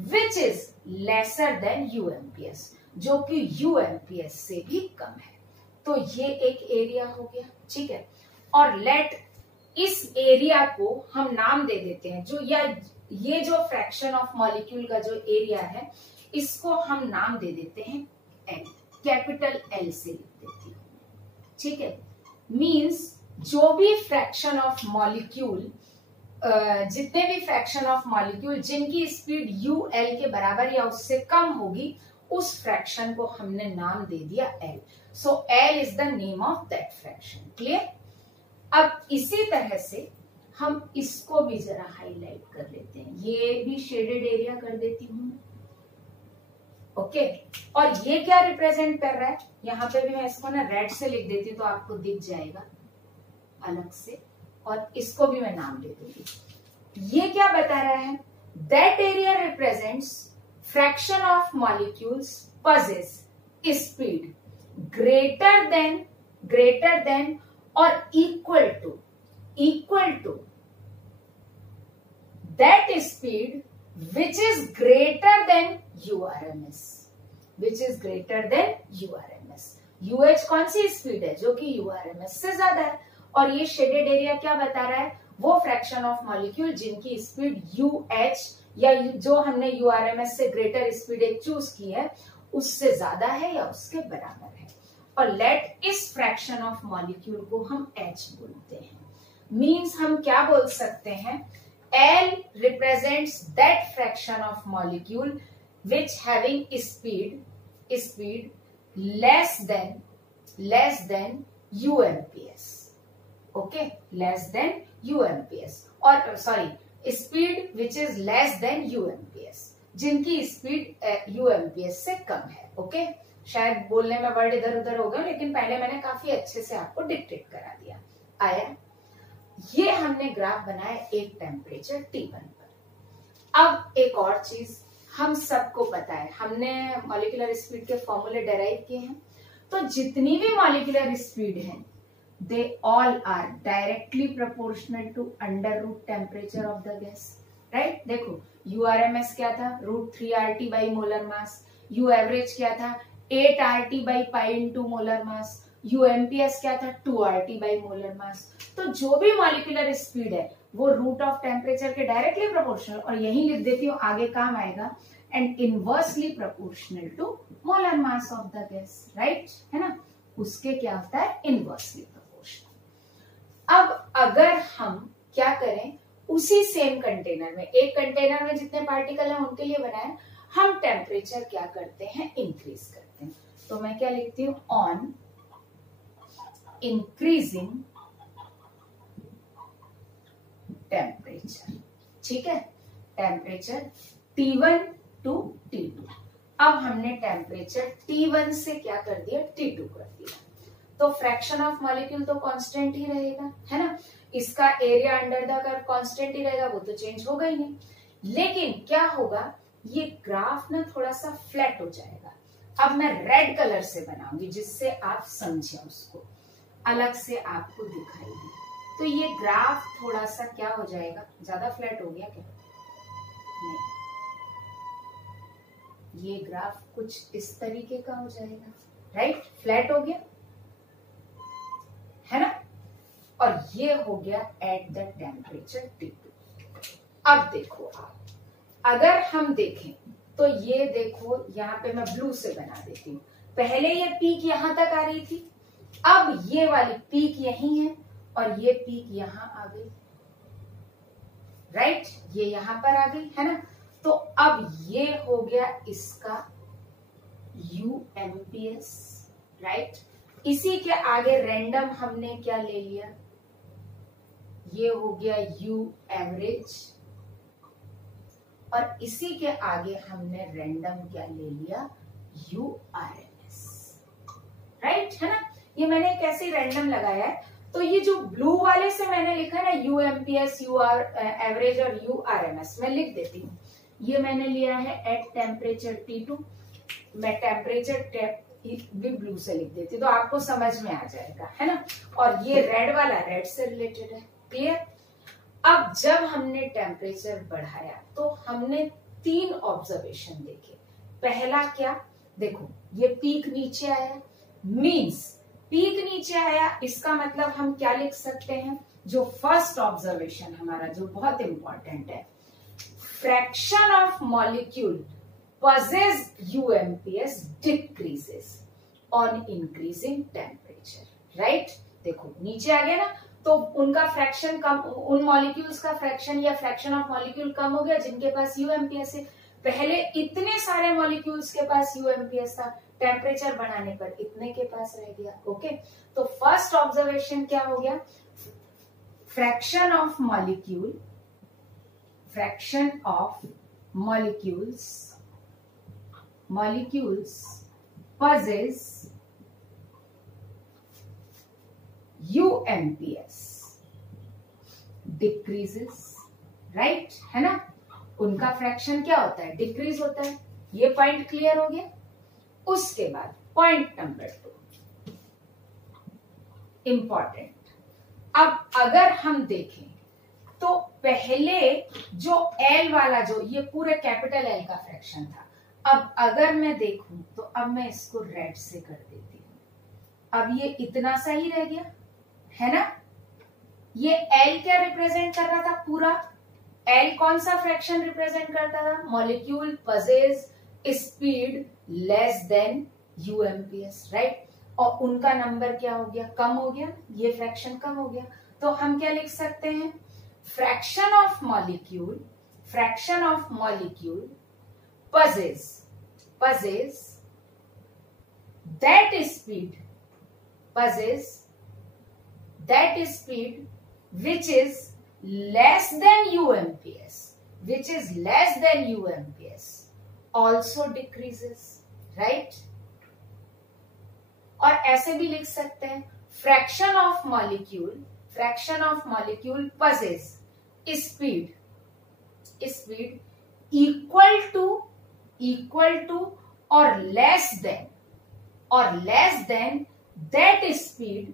which is lesser than UMPS, जो कि UMPS से भी कम है। तो ये एक एरिया हो गया, ठीक है। और लेट इस एरिया को हम नाम दे देते हैं, जो ये जो फ्रैक्शन ऑफ मॉलिक्यूल का जो एरिया है इसको हम नाम दे देते हैं L, कैपिटल L से लिख देती हूँ, ठीक है। मींस जो भी फ्रैक्शन ऑफ मॉलिक्यूल, जितने भी फ्रैक्शन ऑफ मॉलिक्यूल जिनकी स्पीड UL के बराबर या उससे कम होगी, उस फ्रैक्शन को हमने नाम दे दिया L। So L is the name of that fraction. Clear? अब इसी तरह से हम इसको भी जरा हाईलाइट कर लेते हैं, ये भी शेडेड एरिया कर देती हूं। ओके, और ये क्या रिप्रेजेंट कर रहा है, यहां पे भी मैं इसको ना रेड से लिख देती हूँ तो आपको दिख जाएगा अलग से, और इसको भी मैं नाम दे दूंगी। ये क्या बता रहा है, that area represents fraction of molecules possess speed greater than or equal to that speed which is greater than URMS, UH कौन सी स्पीड है, जो कि URMS से ज्यादा है। और ये शेडेड एरिया क्या बता रहा है, वो फ्रैक्शन ऑफ मॉलिक्यूल जिनकी स्पीड UH या जो हमने URMS से ग्रेटर स्पीड एक चूज की है उससे ज्यादा है या उसके बराबर है। और लेट इस फ्रैक्शन ऑफ मॉलिक्यूल को हम H बोलते हैं। मींस हम क्या बोल सकते हैं, L represents that fraction of molecule which having speed less then UMPS। Okay, less than UMPS, और sorry speed which is less than UMPS, जिनकी स्पीड UMPS से कम है। ओके, शायद बोलने में वर्ड इधर उधर हो गए, लेकिन पहले मैंने काफी अच्छे से आपको डिक्टेट करा दिया। आया? ये हमने ग्राफ बनाया एक टेम्परेचर T1 पर। अब एक और चीज हम सबको पता है, हमने मॉलिक्यूलर स्पीड के फॉर्मूले डेराइव किए हैं, तो जितनी भी मॉलिक्यूलर स्पीड है they all are directly proportional to under root temperature of the gas, right? देखो URMS क्या था, √3 by molar mass, U average क्या था 8 by pi into molar mass, UMPS क्या था 2 by मोलर मास। तो जो भी मॉलिक्यूलर स्पीड है वो रूट ऑफ टेम्परेचर के डायरेक्टली प्रोपोर्शनल, और यही लिख देती हूँ आगे काम आएगा, and inversely proportional to molar mass of the gas, right? है ना, उसके क्या होता है इनवर्सली प्रोपोर्शनल। अब अगर हम क्या करें, उसी सेम कंटेनर में, एक कंटेनर में जितने पार्टिकल हैं उनके लिए बनाए, हम टेम्परेचर क्या करते हैं, इंक्रीज करते हैं। तो मैं क्या लिखती हूं, ऑन इंक्रीजिंग टेम्परेचर। ठीक है, टेम्परेचर T1 to T2। अब हमने टेम्परेचर T1 से क्या कर दिया, T2 कर दिया। तो फ्रैक्शन ऑफ मॉलिक्यूल तो कांस्टेंट ही रहेगा, है ना। इसका area under the curve constant ही रहेगा, वो तो चेंज होगा ही नहीं। लेकिन क्या होगा, ये ग्राफ ना थोड़ा सा फ्लैट हो जाएगा। अब मैं रेड कलर से बनाऊंगी जिससे आप समझे, उसको अलग से आपको दिखाई दे। तो ये ग्राफ थोड़ा सा क्या हो जाएगा, ज्यादा फ्लैट हो गया क्या? नहीं, ये ग्राफ कुछ इस तरीके का हो जाएगा, राइट। फ्लैट हो गया, है ना। और ये हो गया एट द टेम्परेचर T2। अब देखो आप, अगर हम देखें तो ये देखो, यहाँ पे मैं ब्लू से बना देती हूँ। पहले ये पीक यहां तक आ रही थी, अब ये वाली पीक यही है और ये पीक यहां आ गई, राइट। ये यहां पर आ गई, है ना। तो अब ये हो गया इसका UMPS, राइट। इसी के आगे रैंडम हमने क्या ले लिया, ये हो गया U एवरेज, और इसी के आगे हमने रैंडम क्या ले लिया, URMS, राइट, है ना। ये मैंने कैसे रैंडम लगाया है, तो ये जो ब्लू वाले से मैंने लिखा है ना UMPS, एवरेज और URMS, मैं लिख देती हूँ। ये मैंने लिया है एट टेम्परेचर T2, मैं टेम्परेचर भी ब्लू से लिख देती हूँ तो आपको समझ में आ जाएगा, है ना। और ये रेड वाला रेड से रिलेटेड है, क्लियर। अब जब हमने टेम्परेचर बढ़ाया तो हमने 3 ऑब्जर्वेशन देखे। पहला क्या, देखो ये पीक नीचे आया, मींस पीक नीचे आया, इसका मतलब हम क्या लिख सकते हैं, जो फर्स्ट ऑब्जर्वेशन हमारा जो बहुत इंपॉर्टेंट है, fraction of molecule possess UMPS decreases on increasing temperature, right. देखो नीचे आ गया ना, तो उनका फ्रैक्शन कम, उन मॉलिक्यूल्स का फ्रैक्शन या फ्रैक्शन ऑफ मॉलिक्यूल कम हो गया जिनके पास UMPS है। पहले इतने सारे मॉलिक्यूल्स के पास UMPS था, टेम्परेचर बढ़ाने पर इतने के पास रह गया, ओके। तो फर्स्ट ऑब्जर्वेशन क्या हो गया, fraction of molecule, fraction of molecules possess UMPS decreases, right, है ना। उनका फ्रैक्शन क्या होता है, डिक्रीज होता है। ये पॉइंट क्लियर हो गया। उसके बाद पॉइंट नंबर 2 इंपॉर्टेंट। अब अगर हम देखें तो पहले जो L वाला, जो ये पूरे कैपिटल L का फ्रैक्शन था, अब अगर मैं देखूं तो अब मैं इसको रेड से कर देती हूं। अब ये इतना सा ही रह गया, है ना। ये L क्या रिप्रेजेंट कर रहा था, पूरा L कौन सा फ्रैक्शन रिप्रेजेंट करता था, molecule possess speed less then UMPS, right. और उनका नंबर क्या हो गया, कम हो गया, ये फ्रैक्शन कम हो गया। तो हम क्या लिख सकते हैं, fraction of molecule possess that speed which is less than UMPS also decreases, right। और ऐसे भी लिख सकते हैं, fraction of molecule possess speed equal to or less than that speed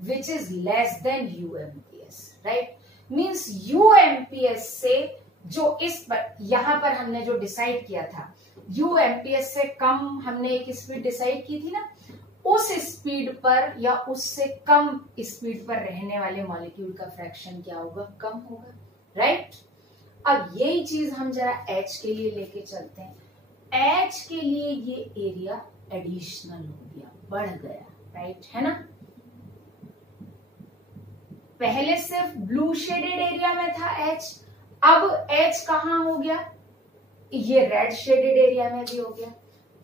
which is less than UMPS, right। means UMPS से जो यहां पर हमने जो डिसाइड किया था, UMPS से कम हमने एक स्पीड डिसाइड की थी ना, उस स्पीड पर या उससे कम स्पीड पर रहने वाले मॉलिक्यूल का फ्रैक्शन क्या होगा, कम होगा, राइट। अब यही चीज हम जरा H के लिए लेके चलते हैं। H के लिए ये एरिया एडिशनल हो गया, बढ़ गया, राइट, है ना। पहले सिर्फ ब्लू शेडेड एरिया में था H, अब H कहां हो गया, ये रेड शेडेड एरिया में भी हो गया।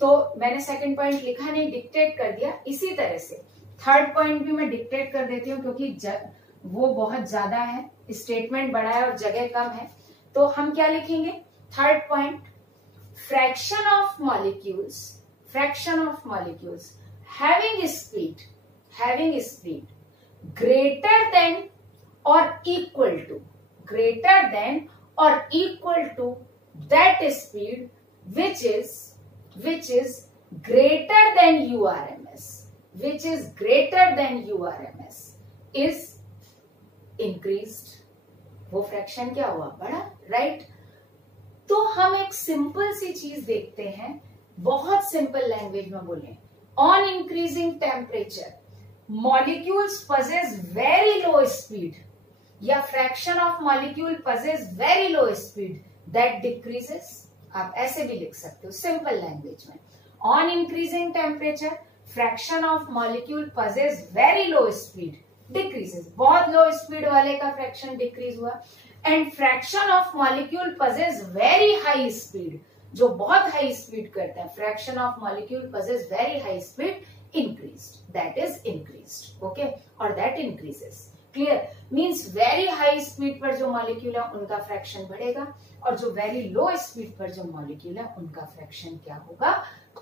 तो मैंने सेकंड पॉइंट लिखा नहीं, डिक्टेट कर दिया। इसी तरह से थर्ड पॉइंट भी मैं डिक्टेट कर देती हूँ क्योंकि वो बहुत ज्यादा है, स्टेटमेंट बड़ा है और जगह कम है। तो हम क्या लिखेंगे, third point, fraction of molecules having speed greater than or equal to that speed which is greater than URMS is increased. वो फ्रैक्शन क्या हुआ? बड़ा, राइट? तो हम एक सिंपल सी चीज देखते हैं, बहुत सिंपल लैंग्वेज में बोले, on increasing temperature molecules possess very low speed या fraction of molecule possess very low speed that decreases. आप ऐसे भी लिख सकते हो सिंपल लैंग्वेज में, on increasing temperature fraction of molecule possess very low speed decreases. बहुत लो स्पीड वाले का फ्रैक्शन डिक्रीज हुआ, and fraction of molecule possess very high speed, जो बहुत हाई स्पीड करते हैं, fraction of molecule possess very high speed increased, that is increased, okay, or that increases. Clear? Means very high speed पर जो molecule है उनका fraction बढ़ेगा, और जो वेरी लो स्पीड पर जो मॉलिक्यूल है उनका फ्रैक्शन क्या होगा?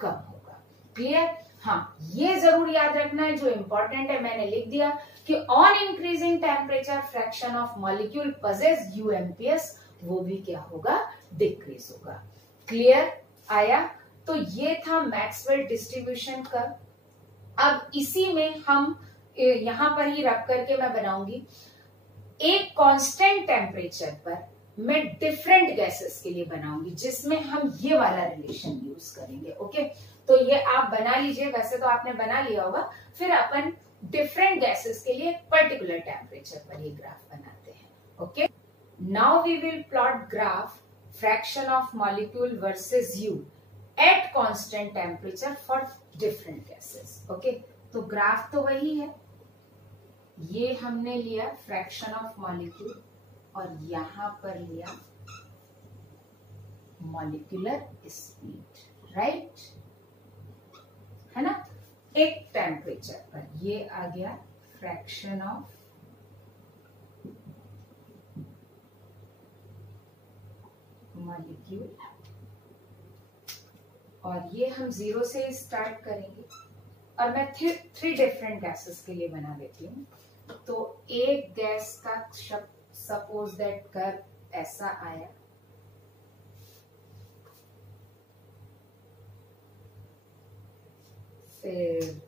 कम होगा. क्लियर? हाँ, ये जरूर याद रखना है, जो इंपॉर्टेंट है मैंने लिख दिया कि on increasing temperature fraction of molecule possess UMPS, वो भी क्या होगा? डिक्रीज होगा. क्लियर आया? तो ये था मैक्सवेल डिस्ट्रीब्यूशन कर्व. अब इसी में हम यहां पर ही रख करके मैं बनाऊंगी एक कांस्टेंट टेम्परेचर पर मैं डिफरेंट गैसेस के लिए बनाऊंगी, जिसमें हम ये वाला रिलेशन यूज करेंगे. ओके, तो ये आप बना लीजिए, वैसे तो आपने बना लिया होगा. फिर अपन डिफरेंट गैसेस के लिए पर्टिकुलर टेम्परेचर पर ये ग्राफ बनाते हैं. Okay, now we will plot graph fraction of molecule versus U at constant temperature for different gases. Okay, तो ग्राफ तो वही है, ये हमने लिया फ्रैक्शन ऑफ मॉलिक्यूल और यहां पर लिया मॉलिक्यूलर स्पीड, राइट? है ना? एक टेम्परेचर पर ये आ गया फ्रैक्शन ऑफ मॉलिक्यूल, और ये हम 0 से स्टार्ट करेंगे, और मैं थ्री डिफरेंट गैसेस के लिए बना देती हूँ. तो एक गैस का सपोज दैट कर्व ऐसा आया, फिर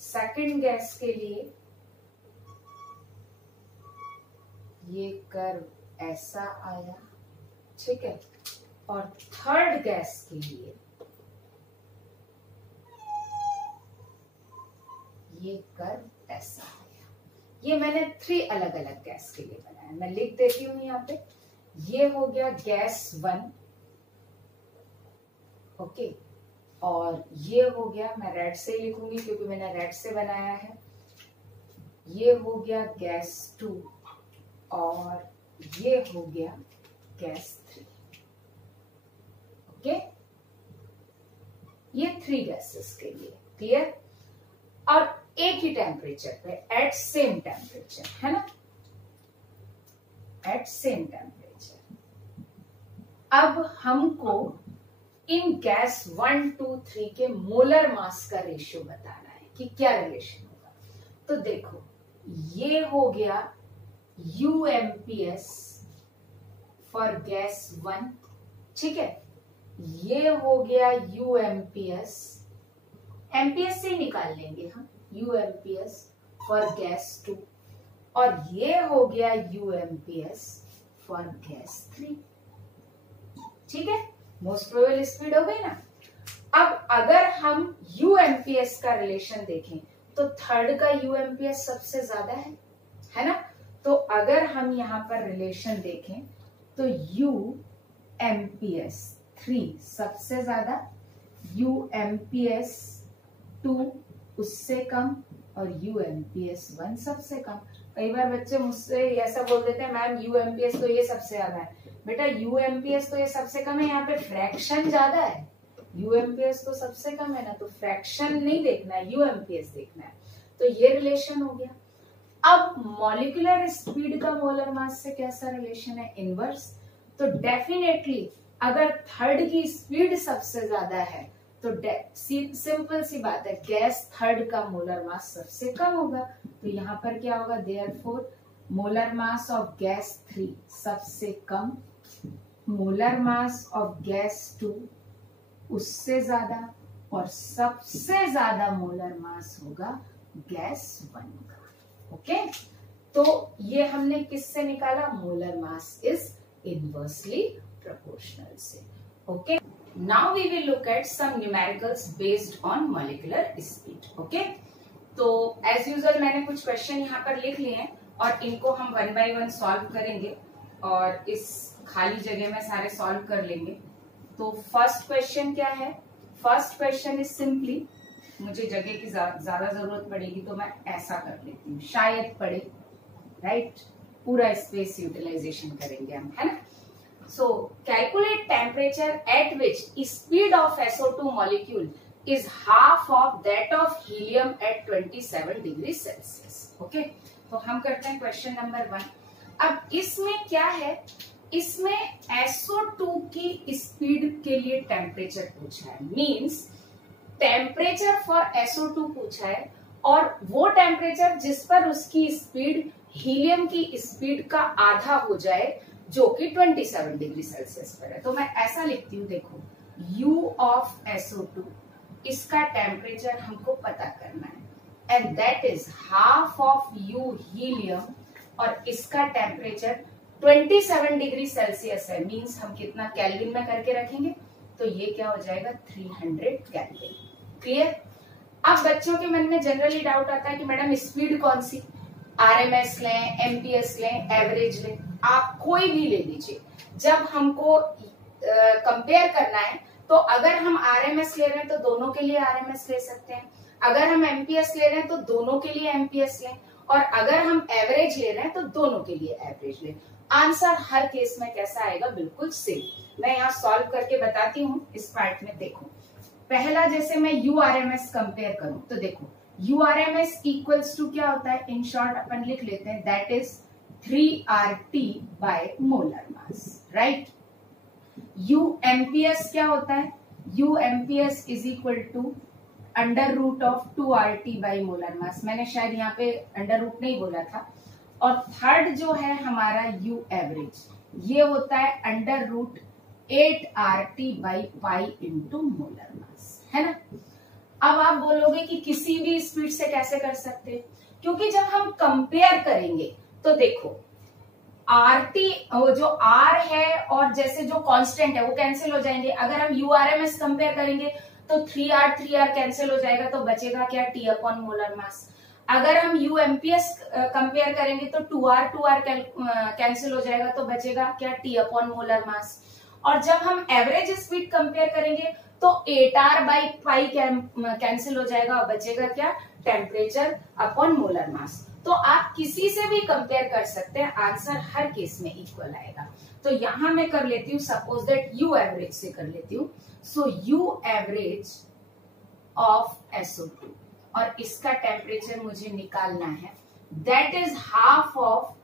सेकंड गैस के लिए ये कर्व ऐसा आया, ठीक है, और थर्ड गैस के लिए ये कर्व ऐसा आया. ये मैंने 3 अलग अलग गैस के लिए बनाया. मैं लिख देती हूँ यहाँ पे, ये हो गया गैस 1, ओके, और ये हो गया, मैं रेड से लिखूंगी क्योंकि मैंने रेड से बनाया है, ये हो गया गैस 2, और ये हो गया गैस 3. ओके, ये 3 गैसेस के लिए. क्लियर? और एक ही टेम्परेचर पे, एट सेम टेम्परेचर, है ना, एट सेम टेम्परेचर. अब हमको इन गैस 1, 2, 3 के मोलर मास का रेशियो बताना है कि क्या रिलेशन होगा. तो देखो, ये हो गया UMPS फॉर गैस 1, ठीक है, ये हो गया UMPS, MPS से निकाल लेंगे हम, UMPS फॉर गैस 2, और ये हो गया UMPS फॉर गैस 3. ठीक है, मोस्ट प्रोबेबल स्पीड हो गई ना. अब अगर हम UMPS का रिलेशन देखें तो थर्ड का UMPS सबसे ज्यादा है ना. तो अगर हम यहां पर रिलेशन देखें तो UMPS 3 सबसे ज्यादा, UMPS 2 उससे कम, और UMPS 1 सबसे कम. कई बार बच्चे मुझसे ऐसा बोल देते हैं, मैम UMPS तो ये सबसे ज्यादा है. बेटा UMPS तो ये सबसे कम है, यहाँ पे फ्रैक्शन ज्यादा है. UMPS तो सबसे कम है ना, तो फ्रैक्शन नहीं देखना है, UMPS देखना है. तो ये रिलेशन हो गया. अब मॉलिक्यूलर स्पीड का मोलर मास से कैसा रिलेशन है? इनवर्स. तो डेफिनेटली अगर थर्ड की स्पीड सबसे ज्यादा है तो सिंपल सी बात है, गैस थर्ड का मोलर मास सबसे कम होगा, तो यहाँ पर क्या होगा, therefore molar mass of gas 3 सबसे कम, मोलर मास ऑफ गैस 2 उससे ज्यादा, और सबसे ज्यादा मोलर मास होगा गैस 1 का। ओके, तो ये हमने किससे निकाला, molar mass is inversely proportional से। Okay, now we will look at some numericals based on molecular speed. Okay, तो एज यूजुअल मैंने कुछ क्वेश्चन यहाँ पर लिख लिए हैं और इनको हम 1 बाय 1 सॉल्व करेंगे और इस खाली जगह में सारे सॉल्व कर लेंगे। तो फर्स्ट क्वेश्चन क्या है, फर्स्ट क्वेश्चन इज सिंपली, मुझे जगह की ज्यादा जरूरत पड़ेगी तो मैं ऐसा कर लेती हूँ, शायद पड़े, राइट, पूरा स्पेस यूटिलाइजेशन करेंगे हम, है ना। So calculate temperature at which speed of SO2 molecule is half of that of helium at 27 degree Celsius. Okay, तो हम करते हैं क्वेश्चन नंबर 1। अब इसमें क्या है, इसमें SO2 की स्पीड के लिए टेम्परेचर पूछा है, मींस टेम्परेचर फॉर SO2 पूछा है, और वो टेम्परेचर जिस पर उसकी स्पीड हीलियम की स्पीड का आधा हो जाए, जो कि 27 डिग्री सेल्सियस पर है। तो मैं ऐसा लिखती हूँ, देखो U ऑफ SO2, इसका टेम्परेचर हमको पता करना है, and that is half of U helium, और इसका टेम्परेचर 27 डिग्री सेल्सियस है, मींस हम कितना केल्विन में करके रखेंगे, तो ये क्या हो जाएगा 300 केल्विन। क्लियर। अब बच्चों के मन में जनरली डाउट आता है कि मैडम स्पीड कौन सी, RMS लें, MPS लें, एवरेज लें, आप कोई भी ले लीजिए। जब हमको कंपेयर करना है तो अगर हम RMS ले रहे हैं तो दोनों के लिए RMS ले सकते हैं, अगर हम MPS ले रहे हैं तो दोनों के लिए MPS लें, और अगर हम एवरेज ले रहे हैं तो दोनों के लिए एवरेज लें। आंसर हर केस में कैसा आएगा, बिल्कुल सेम। मैं यहाँ सॉल्व करके बताती हूँ इस पार्ट में। देखो पहला, जैसे मैं URMS कंपेयर करूं तो देखो URMS इक्वल्स टू क्या होता है, इन शॉर्ट अपन लिख लेते हैं, that is 3RT by molar mass, right. UMPS क्या होता है, UMPS is equal to under root of 2RT by molar mass, मैंने शायद यहाँ पे अंडर रूट नहीं बोला था। और थर्ड जो है हमारा U एवरेज, ये होता है under root 8RT by pi into molar mass, है ना। अब आप बोलोगे कि किसी भी स्पीड से कैसे कर सकते हैं, क्योंकि जब हम कंपेयर करेंगे तो देखो RT, वो जो R है और जैसे जो कांस्टेंट है वो कैंसिल हो जाएंगे। अगर हम URMS कंपेयर करेंगे तो 3R कैंसिल हो जाएगा, तो बचेगा क्या, T अपॉन मोलर मास। अगर हम UMPS कंपेयर करेंगे तो 2R कैंसिल हो जाएगा, तो बचेगा क्या, T अपॉन मोलर मास। और जब हम एवरेज स्पीड कंपेयर करेंगे तो 8R बाई पाई कैंसिल हो जाएगा, और बचेगा क्या, टेम्परेचर अपॉन मोलर मास। तो आप किसी से भी कंपेयर कर सकते हैं, आंसर हर केस में इक्वल आएगा। तो यहां मैं कर लेती हूँ, सपोज दैट U एवरेज से कर लेती हूँ। सो U एवरेज ऑफ SO2, और इसका टेम्परेचर मुझे निकालना है, that is half of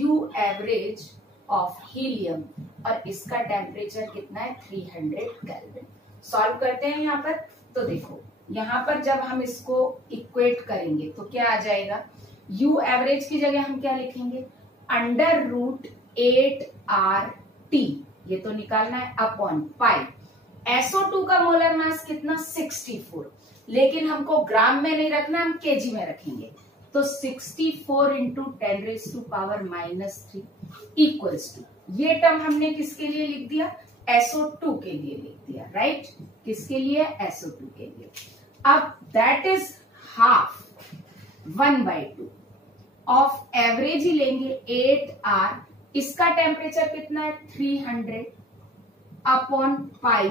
U average of helium, और इसका टेम्परेचर कितना है, 300 केल्विन। सॉल्व करते हैं यहाँ पर। तो देखो यहाँ पर जब हम इसको इक्वेट करेंगे तो क्या आ जाएगा, U एवरेज की जगह हम क्या लिखेंगे, अंडर रूट 8RT, ये तो निकालना है, अपॉन पाई। SO2 का मोलर मास कितना, 64, लेकिन हमको ग्राम में नहीं रखना, हम केजी में रखेंगे। तो 64 इंटू 10⁻³ इक्वल्स टू, ये टर्म हमने किसके लिए लिख दिया, SO2 के लिए लिख दिया, राइट। किसके लिए, SO2 के लिए। अब that is half 1/2 of average ही लेंगे 8R, इसका टेम्परेचर कितना है, 300 अपॉन पाई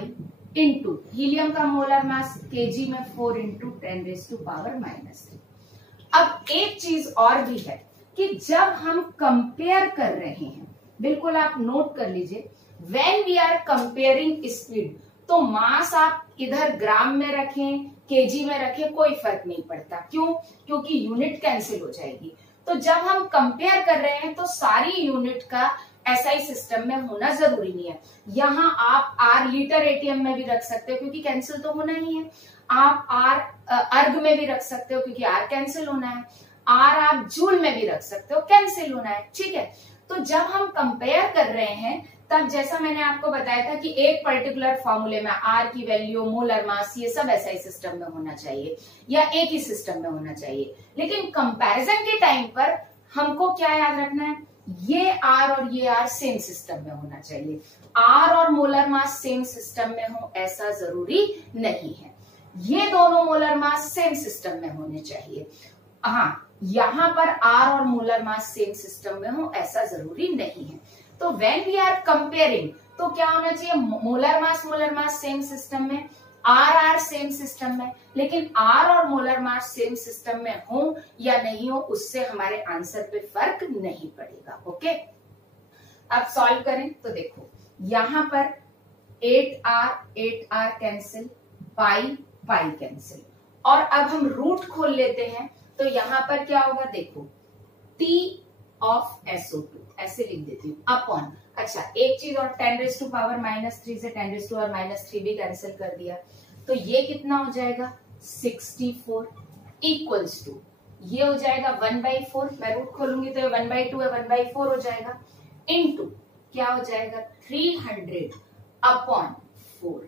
इंटू हीलियम का मोलर मास केजी में 4 इंटू 10⁻⁻3। अब एक चीज और भी है कि जब हम कंपेयर कर रहे हैं, बिल्कुल आप नोट कर लीजिए, when we are comparing speed, तो मास आप इधर ग्राम में रखें, केजी में रखें, कोई फर्क नहीं पड़ता। क्यों, क्योंकि यूनिट कैंसिल हो जाएगी। तो जब हम कंपेयर कर रहे हैं तो सारी यूनिट का SI सिस्टम में होना जरूरी नहीं है। यहाँ आप R लीटर ATM में भी रख सकते हो क्योंकि कैंसिल तो होना ही है। आप R अर्ग में भी रख सकते हो क्योंकि R कैंसिल होना है। R आप जूल में भी रख सकते हो, कैंसिल होना है। ठीक है, तो जब हम कंपेयर कर रहे हैं तब जैसा मैंने आपको बताया था कि एक पर्टिकुलर फॉर्मूले में R की वैल्यू, मोलर मास, ये सब SI सिस्टम में होना चाहिए या एक ही सिस्टम में होना चाहिए। लेकिन कंपैरिजन के टाइम पर हमको क्या याद रखना है, ये R और ये R सेम सिस्टम में होना चाहिए। R और मोलर मास सेम सिस्टम में हो ऐसा जरूरी नहीं है। ये दोनों मोलर मास सेम सिस्टम में होने चाहिए। हाँ, यहाँ पर R और मोलर मास सेम सिस्टम में हो ऐसा जरूरी नहीं है। तो व्हेन वी आर कंपेयरिंग तो क्या होना चाहिए, मोलर मास सेम सिस्टम में, R सेम सिस्टम में। लेकिन R और मोलर मास सेम सिस्टम में हो या नहीं हो उससे हमारे आंसर पे फर्क नहीं पड़ेगा। ओके, अब सॉल्व करें तो देखो यहां पर 8R कैंसिल, पाई कैंसिल, और अब हम रूट खोल लेते हैं तो यहां पर क्या होगा, देखो T ऑफ SO2 ऐसे लिख देती हूँ अपॉन, अच्छा एक चीज और 10⁻³ से 10⁻³ भी कैंसिल कर दिया तो ये कितना हो जाएगा 64 इक्वल्स टू, ये हो जाएगा 1/4, मैं रूट खोलूंगी तो ये 1/2 है, 1/4 हो जाएगा, इनटू क्या हो जाएगा 300/4,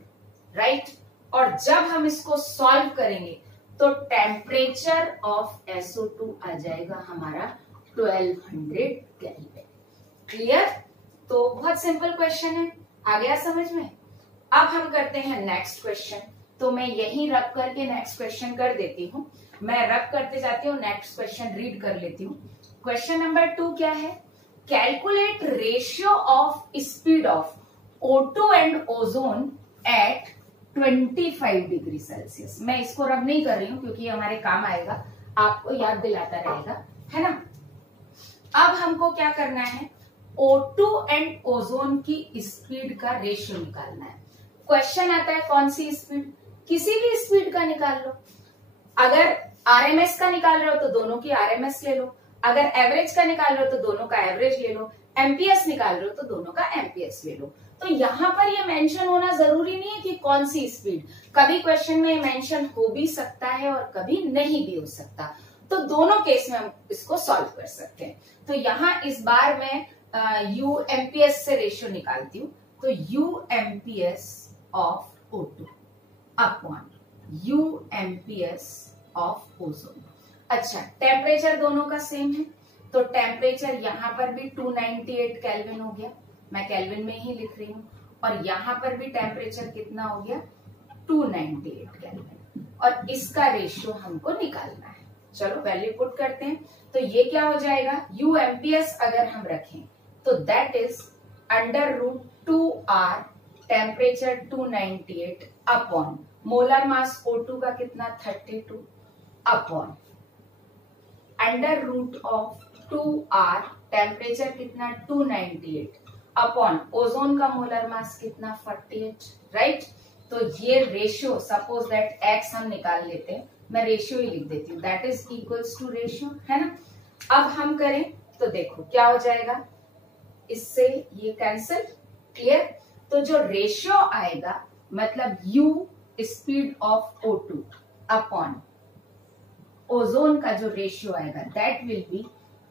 राइट। और जब हम इसको सॉल्व करेंगे तो टेम्परेचर ऑफ SO2 आ जाएगा हमारा 1200 केल्विन। क्लियर? तो बहुत सिंपल क्वेश्चन है, आ गया समझ में। अब हम करते हैं नेक्स्ट क्वेश्चन। तो मैं यहीं रख करके नेक्स्ट क्वेश्चन कर देती हूँ, मैं रख करते जाती हूँ, नेक्स्ट क्वेश्चन रीड कर लेती हूँ। क्वेश्चन नंबर 2 क्या है, calculate ratio of speed of O2 and ozone at 25 degree Celsius. मैं इसको रब नहीं कर रही हूँ क्योंकि हमारे काम आएगा, आपको याद दिलाता रहेगा, है ना। अब हमको क्या करना है, O2 एंड ओजोन की स्पीड का रेशियो निकालना है। क्वेश्चन आता है कौन सी स्पीड, किसी भी स्पीड का निकाल लो। अगर RMS का निकाल रहे हो तो दोनों की RMS ले लो, अगर एवरेज का निकाल रहे हो तो दोनों का एवरेज ले लो, MPS निकाल रहे हो तो दोनों का MPS ले लो। तो यहाँ पर ये मेंशन होना जरूरी नहीं है कि कौन सी स्पीड, कभी क्वेश्चन में मेंशन हो भी सकता है और कभी नहीं भी हो सकता, तो दोनों केस में हम इसको सॉल्व कर सकते हैं। तो यहाँ इस बार मैं UMPS से रेशियो निकालती हूँ, तो UMPS of O2 upon UMPS of ozone. अच्छा, टेम्परेचर दोनों का सेम है तो टेम्परेचर यहाँ पर भी 298 केल्विन हो गया, मैं केल्विन में ही लिख रही हूँ, और यहाँ पर भी टेम्परेचर कितना हो गया 298 केल्विन, और इसका रेशियो हमको निकालना है। चलो वैल्यू पुट करते हैं, तो ये क्या हो जाएगा, UMPS अगर हम रखें तो that is √2R temperature 298 upon molar mass O2 का कितना 32 अपॉन √2R टेम्परेचर कितना 298 अपॉन ओजोन का मोलर मास कितना 48, राइट। तो ये रेशियो, सपोज दैट x हम निकाल लेते हैं, मैं रेशियो ही लिख देती हूँ, that is equals to ratio, है ना। अब हम करें तो देखो क्या हो जाएगा, इससे ये कैंसिल, क्लियर। तो जो रेशियो आएगा मतलब U speed of O2 upon ozone का जो रेशियो आएगा दैट विल बी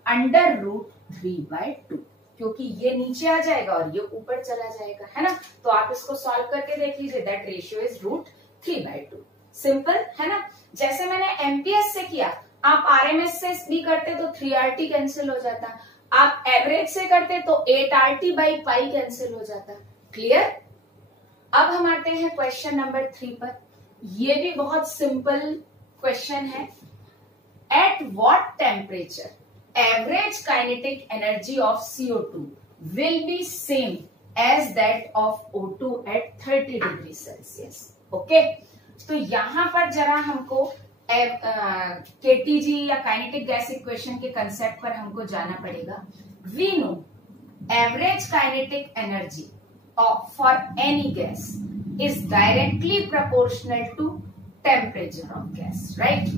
√3/2, क्योंकि ये नीचे आ जाएगा और ये ऊपर चला जाएगा, है ना। तो आप इसको सॉल्व करके देख लीजिए, दैट रेशियो इज √3/2। सिंपल है ना। जैसे मैंने MPS से किया, आप RMS से भी करते तो 3RT कैंसिल हो जाता, आप एवरेज से करते तो 8RT/पाई कैंसिल हो जाता। क्लियर। अब हम आते हैं क्वेश्चन नंबर 3 पर। ये भी बहुत सिंपल क्वेश्चन है। At what temperature average kinetic energy of CO2 will be same as that of O2 at 30 degree Celsius. Okay, तो यहां पर जरा हमको KTG या काइनेटिक गैस इक्वेशन के कंसेप्ट पर हमको जाना पड़ेगा। We know average kinetic energy for any gas is directly proportional to temperature of gas, right.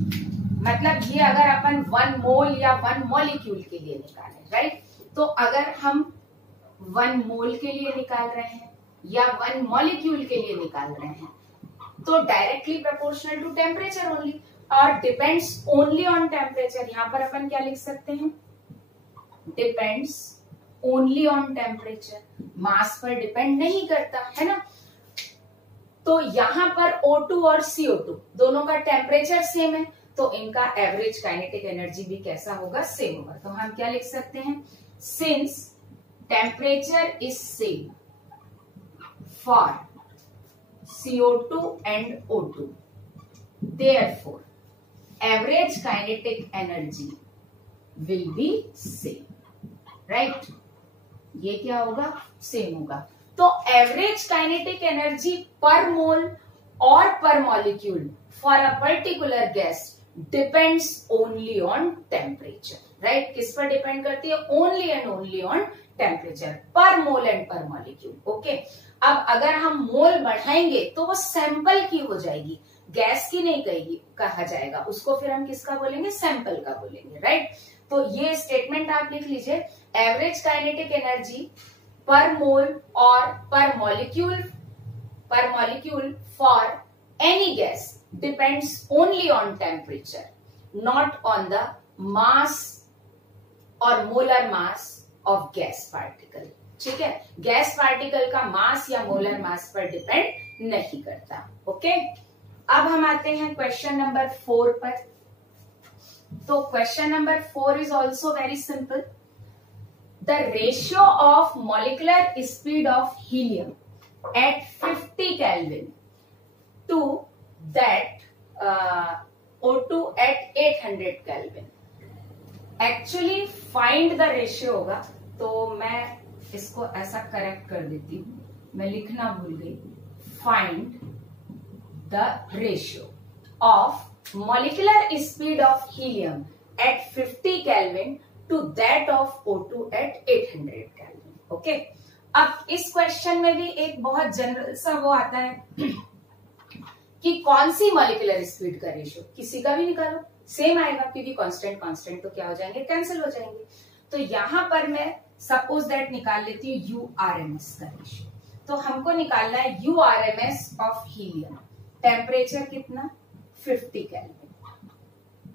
मतलब ये अगर अपन 1 मोल या 1 मॉलिक्यूल के लिए निकालें, राइट, तो अगर हम 1 मोल के लिए निकाल रहे हैं या 1 मॉलिक्यूल के लिए निकाल रहे हैं, तो directly proportional to temperature only और डिपेंड्स ओनली ऑन टेम्परेचर। यहां पर अपन क्या लिख सकते हैं, depends only on temperature, mass पर डिपेंड नहीं करता है ना। तो यहां पर O2 और CO2 दोनों का टेम्परेचर सेम है, तो इनका एवरेज काइनेटिक एनर्जी भी कैसा होगा, सेम होगा। तो हम क्या लिख सकते हैं, since temperature is same for CO2 and O2, therefore average kinetic energy will be same, right? ये क्या होगा, सेम होगा। तो एवरेज काइनेटिक एनर्जी पर मोल और पर molecule for a particular gas depends only on temperature, right? किस पर डिपेंड करती है, only and only on temperature, पर मोल एंड पर मॉलिक्यूल। ओके, अब अगर हम मोल बढ़ाएंगे तो वो सैंपल की हो जाएगी, गैस की नहीं कहेगी कहा जाएगा, उसको फिर हम किसका बोलेंगे, सैंपल का बोलेंगे, राइट? तो ये स्टेटमेंट आप लिख लीजिए, एवरेज काइनेटिक एनर्जी पर मोल और पर molecule for any gas depends only on temperature, not on the mass और molar mass of gas particle. ठीक है, गैस पार्टिकल का मास या मोलर मास पर डिपेंड नहीं करता। ओके, अब हम आते हैं क्वेश्चन नंबर 4 पर। तो question number 4 is also very simple. The ratio of molecular speed of helium at 50 kelvin to that O2 at 800 kelvin. Actually find the ratio होगा, तो मैं इसको ऐसा करेक्ट कर देती हूं, मैं लिखना भूल गई। Find the ratio of molecular speed of helium at 50 kelvin to that of O2 at 800 kelvin. Okay, अब इस क्वेश्चन में भी एक बहुत जनरल सा वो आता है कि कौन सी मॉलिक्यूलर स्पीड का रेशियो, किसी का भी निकालो सेम आएगा, क्योंकि कांस्टेंट तो क्या हो जाएंगे, कैंसिल हो जाएंगे। तो यहां पर मैं सपोज दैट निकाल लेती हूँ URMS का रेशियो। तो हमको निकालना है URMS ऑफ हीलियम, टेम्परेचर कितना 50 केल्विन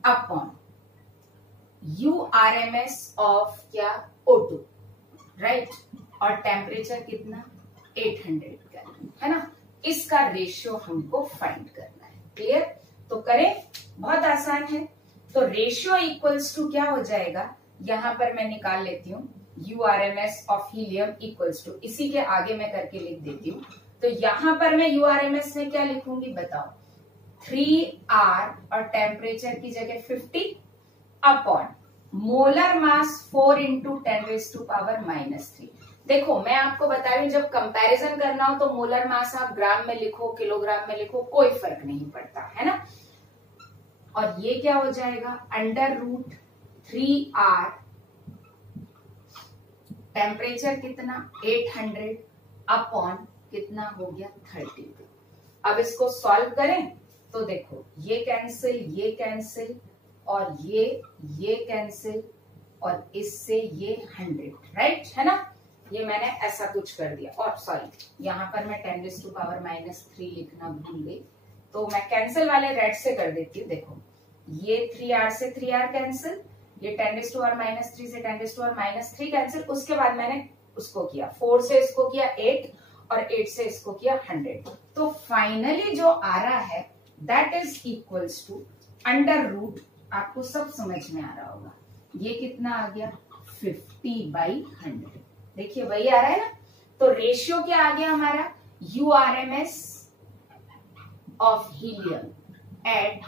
अपॉन URMS ऑफ क्या O2, राइट? और टेम्परेचर कितना 800 केल्विन, है ना? इसका रेशियो हमको फाइंड करना है। क्लियर? तो करें, बहुत आसान है। तो रेशियो इक्वल्स टू क्या हो जाएगा, यहां पर मैं निकाल लेती हूँ URMS of helium equals to, इसी के आगे मैं करके लिख देती हूँ। तो यहां पर मैं URMS में क्या लिखूंगी बताओ, 3R और टेम्परेचर की जगह 50 अपॉन मोलर मास 4 इंटू 10⁻⁻3। देखो मैं आपको बता रही हूँ, जब कंपैरिजन करना हो तो मोलर मास आप ग्राम में लिखो, किलोग्राम में लिखो, कोई फर्क नहीं पड़ता, है ना? और ये क्या हो जाएगा, √3R, टेम्परेचर कितना 800 अपॉन कितना हो गया 32। अब इसको सॉल्व करें तो देखो ये कैंसिल और ये कैंसिल और इससे ये 100, राइट, है ना? ये मैंने ऐसा कुछ कर दिया। और सॉरी, यहाँ पर मैं 10⁻³ लिखना भूल गई, तो मैं कैंसिल वाले रेड से कर देती हूँ। देखो ये 3R से 3R कैंसिल, ये 10⁻³ से 10⁻³ कैंसिल, उसके बाद मैंने उसको किया 4 से इसको किया 8 और 8 से इसको किया 100। तो फाइनली जो आ रहा है दैट इज इक्वल्स टू √, आपको सब समझ में आ रहा होगा, ये कितना आ गया 50/100। देखिए वही आ रहा है ना? तो रेशियो क्या आ गया हमारा, URMS of helium at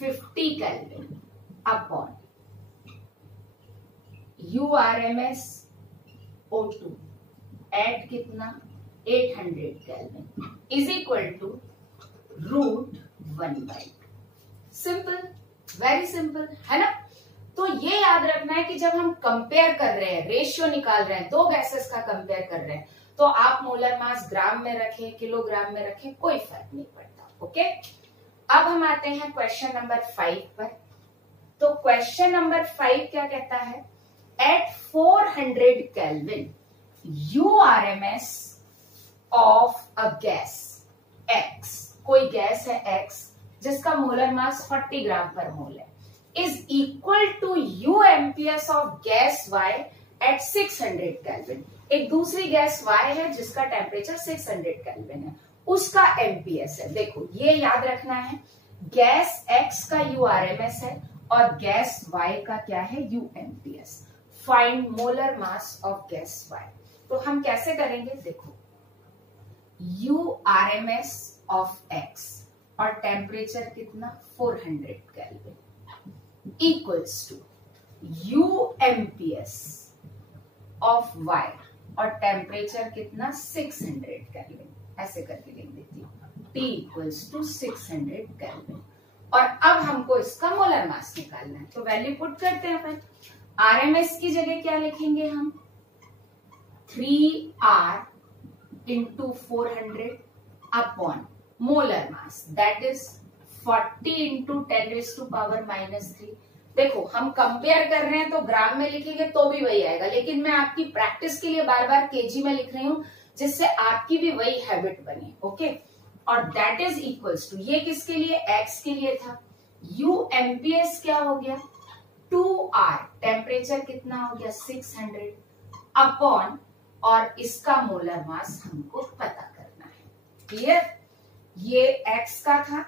50 kelvin upon URMS O2 at कितना 800 kelvin is equal to √1/2। Simple, very simple, है ना? तो ये याद रखना है कि जब हम कंपेयर कर रहे हैं, रेशियो निकाल रहे हैं, दो गैसेस का कंपेयर कर रहे हैं, तो आप मोलर मास ग्राम में रखें, किलोग्राम में रखें, कोई फर्क नहीं पड़ता। ओके, अब हम आते हैं क्वेश्चन नंबर 5 पर। तो क्वेश्चन नंबर 5 क्या कहता है, at 400 kelvin URMS of a gas X, कोई गैस है X जिसका molar mass 40 gram per mole है, is equal to UMPS of gas Y at 600 kelvin. एक दूसरी गैस Y है जिसका टेम्परेचर 600 केल्विन है, उसका MPS है। देखो ये याद रखना है, गैस X का URMS है और गैस Y का क्या है, UMPS। Find molar mass of gas Y। तो हम कैसे करेंगे, देखो URMS ऑफ X और टेम्परेचर कितना 400 kelvin equals to UMPS of Y और टेम्परेचर कितना 600 केल्विन, ऐसे करके लिख देती हूँ, T इक्वल्स टू 600 केल्विन। और अब हमको इसका मोलर मास निकालना है, तो वैल्यू पुट करते हैं अपन। RMS की जगह क्या लिखेंगे हम, 3R into 400 upon molar mass that is 40 into 10⁻⁻3। देखो हम कंपेयर कर रहे हैं तो ग्राम में लिखेंगे तो भी वही आएगा, लेकिन मैं आपकी प्रैक्टिस के लिए बार बार केजी में लिख रही हूं जिससे आपकी भी वही हैबिट बने। ओके, और दैट इज इक्वल्स टू, ये किसके लिए, एक्स के लिए था, UMPS क्या हो गया 2R, टेम्परेचर कितना हो गया 600 अपॉन, और इसका मोलर मास हमको पता करना है। क्लियर, ये X का था,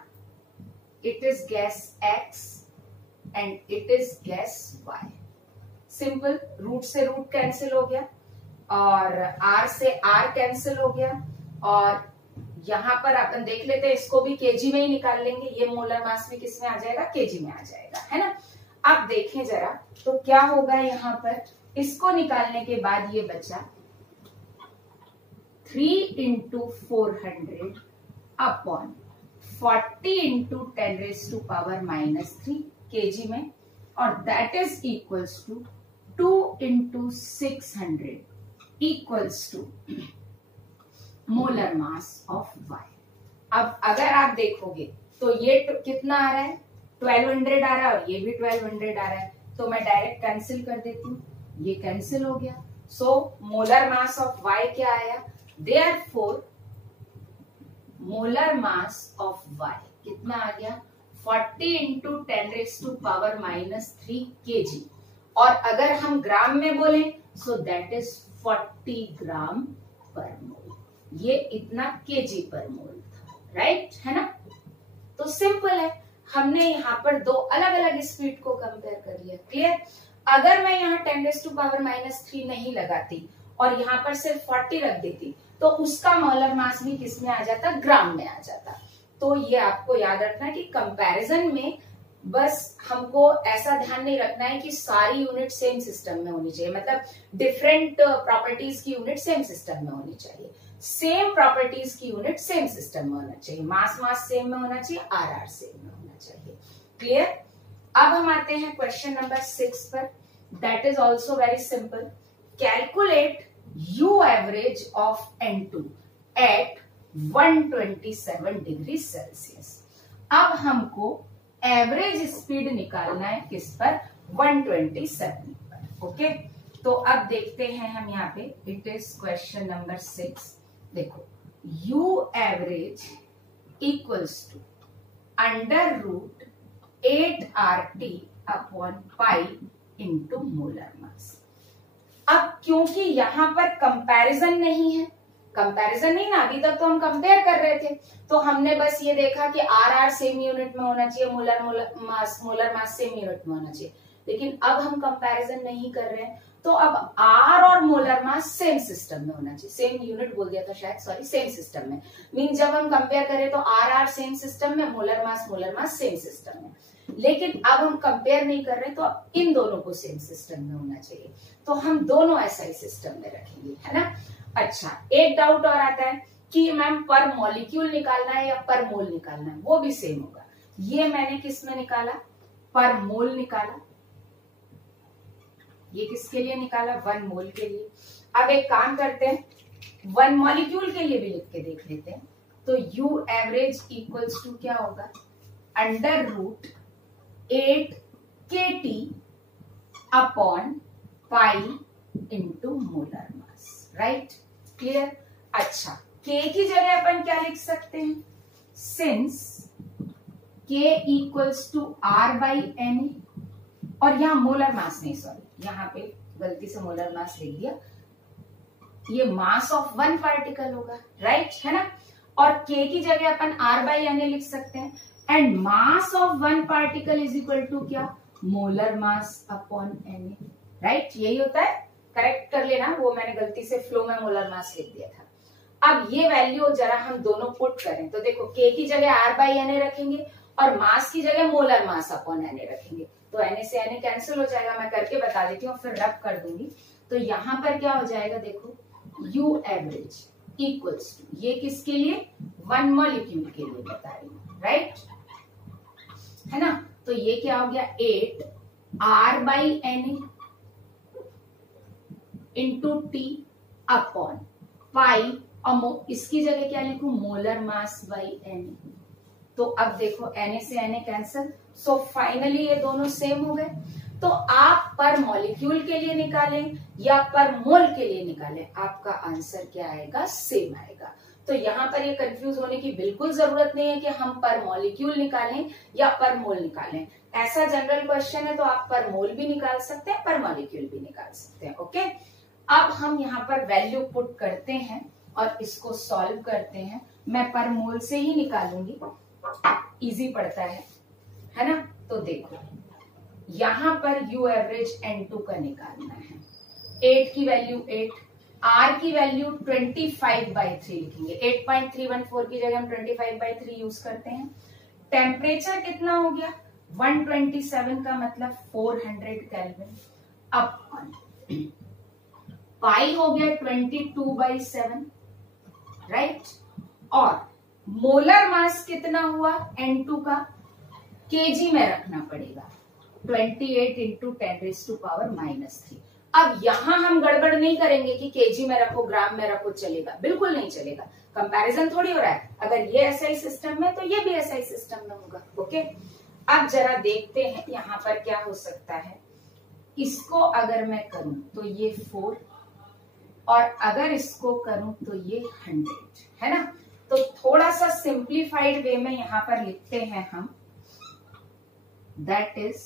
it is gas X and it is gas Y। Simple, root से रूट कैंसिल हो गया और R से R कैंसिल हो गया, और यहां पर अपन देख लेते हैं, इसको भी केजी में ही निकाल लेंगे, ये मोलर मास में किस में आ जाएगा, केजी में आ जाएगा, है ना। अब देखें जरा तो क्या होगा यहां पर, इसको निकालने के बाद ये बचा 3 इंटू 400 अपॉन 40 इंटू 10⁻⁻3 केजी में, और that is equals to 2 into 600 equals to molar mass of Y। अब अगर आप देखोगे तो ये कितना आ रहा है, 1200 आ रहा है और ये भी 1200 आ रहा है, तो मैं डायरेक्ट कैंसिल कर देती हूँ, ये कैंसिल हो गया। So molar mass of Y क्या आया, therefore molar mass of Y कितना आ गया 40 इंटू 10⁻⁻3 केजी, और अगर हम ग्राम में बोले so that is 40 gram per मोल। ये इतना केजी पर मोल था, राइट, है ना। तो सिंपल है, हमने यहाँ पर दो अलग अलग स्पीड को कंपेयर कर लिया। क्लियर, अगर मैं यहाँ 10⁻⁻3 नहीं लगाती और यहाँ पर सिर्फ 40 रख देती तो उसका मोलर मास भी किस में आ जाता, ग्राम में आ जाता। तो ये आपको याद रखना है कि कंपैरिजन में बस हमको ऐसा ध्यान नहीं रखना है कि सारी यूनिट सेम सिस्टम में होनी चाहिए, मतलब डिफरेंट प्रॉपर्टीज की यूनिट सेम सिस्टम में होनी चाहिए, सेम प्रॉपर्टीज की यूनिट सेम सिस्टम में होना चाहिए, मास सेम में होना चाहिए, RR सेम में होना चाहिए। क्लियर, अब हम आते हैं क्वेश्चन नंबर 6 पर, that is also very simple. Calculate U average of N2 at 127 degree Celsius. अब हमको एवरेज स्पीड निकालना है किस पर, 127 पर। ओके, तो अब देखते हैं हम यहाँ पे, इट इज क्वेश्चन नंबर 6। देखो U average equals to √8RT upon pi into molar mass. अब क्योंकि यहां पर कंपैरिजन नहीं है, कंपैरिजन नहीं ना, अभी तक तो हम कंपेयर कर रहे थे, तो हमने बस ये देखा कि RR सेम यूनिट में होना चाहिए, मोलर मास सेम यूनिट में होना चाहिए, लेकिन अब हम कंपैरिजन नहीं कर रहे हैं, तो अब R और मोलर मास सेम सिस्टम में होना चाहिए, सेम यूनिट बोल दिया था शायद, सॉरी, सेम सिस्टम में। मीन जब हम कंपेयर करें तो RR सेम सिस्टम में, मोलर मास सेम सिस्टम में, लेकिन अब हम कंपेयर नहीं कर रहे तो अब इन दोनों को सेम सिस्टम में होना चाहिए, तो हम दोनों SI सिस्टम में रखेंगे, है ना। अच्छा, एक डाउट और आता है कि मैम पर मॉलिक्यूल निकालना है या पर मोल निकालना है, वो भी सेम होगा। ये मैंने किस में निकाला, पर मोल निकाला, ये किसके लिए निकाला, 1 मोल के लिए। अब एक काम करते हैं, 1 मॉलिक्यूल के लिए भी लिख के देख लेते हैं, तो U एवरेज इक्वल्स टू क्या होगा, √8KT upon pi into molar mass, right, clear. अच्छा, K की जगह अपन क्या लिख सकते हैं, since K equals to R by Na, और यहाँ मोलर मास नहीं, सॉरी यहाँ पे गलती से मोलर मास लिख दिया, ये मास ऑफ वन पार्टिकल होगा, राइट, है ना। और K की जगह अपन R बाई Na लिख सकते हैं, and mass of one particle is equal to क्या, molar mass upon Na, right, यही होता है। करेक्ट कर लेना, वो मैंने गलती से फ्लो में मोलर मास लिख दिया था। अब ये वैल्यू जरा हम दोनों पुट करें तो देखो, K की जगह R बाई Na रखेंगे और मास की जगह मोलर मास अपॉन Na रखेंगे, तो Na से Na कैंसिल हो जाएगा। मैं करके बता देती हूँ, फिर रब कर दूंगी। तो यहाँ पर क्या हो जाएगा, देखो, U एवरेज इक्वल्स टू, ये किसके लिए, वन मॉलिक्यूल के लिए बता रही हूँ, राइट, है ना। तो ये क्या हो गया, 8 R by Na into T upon pi, और इसकी जगह क्या लिखूं, मोलर मास बाई Na। तो अब देखो Na से Na कैंसिल, सो फाइनली ये दोनों सेम हो गए। तो आप पर मॉलिक्यूल के लिए निकालें या पर मोल के लिए निकालें, आपका आंसर क्या आएगा, सेम आएगा। तो यहाँ पर ये कंफ्यूज होने की बिल्कुल जरूरत नहीं है कि हम पर मॉलिक्यूल निकालें या पर मोल निकालें। ऐसा जनरल क्वेश्चन है तो आप पर मोल भी निकाल सकते हैं, पर मॉलिक्यूल भी निकाल सकते हैं। ओके, अब हम यहाँ पर वैल्यू पुट करते हैं और इसको सॉल्व करते हैं। मैं पर मोल से ही निकालूंगी, इजी पड़ता है ना। तो देखो, यहां पर U एवरेज N2 का निकालना है। 8 की वैल्यू 8, R की वैल्यू 25/3 लिखेंगे। 8.314 की जगह हम 25/3 यूज करते हैं। टेम्परेचर कितना हो गया, 127 का मतलब 400 केल्विन अपॉन पाई हो गया 22/7, राइट। और मोलर मास कितना हुआ N2 का, केजी में रखना पड़ेगा, 28 इंटू 10⁻⁻3। अब यहां हम गड़बड़ नहीं करेंगे कि केजी में रखो, ग्राम में रखो, चलेगा, बिल्कुल नहीं चलेगा। कंपैरिजन थोड़ी हो रहा है, अगर ये एसआई सिस्टम में तो ये भी एसआई सिस्टम में होगा। ओके, अब जरा देखते हैं यहाँ पर क्या हो सकता है। इसको अगर मैं करूं तो ये 4, और अगर इसको करूं तो ये 100, है ना। तो थोड़ा सा सिंप्लीफाइड वे में यहां पर लिखते हैं हम, दैट इज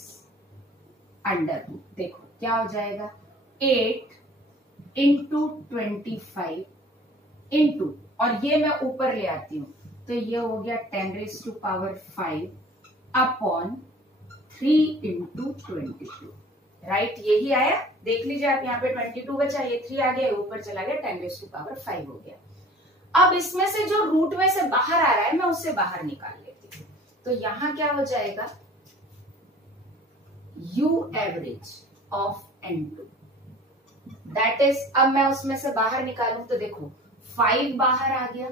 अंडर रूट। देखो क्या हो जाएगा, 8 इंटू 25 इंटू, और ये मैं ऊपर ले आती हूं तो ये हो गया 10⁵ अपॉन 3 इंटू 22, राइट, यही आया। देख लीजिए आप, यहाँ पे 22 बचा, ये 3 आ गया, ऊपर चला गया, 10⁵ हो गया। अब इसमें से जो रूट में से बाहर आ रहा है मैं उससे बाहर निकाल लेती हूँ। तो यहां क्या हो जाएगा, U average of N2, that is, अब मैं उसमें से बाहर निकालूं तो देखो 5 बाहर आ गया,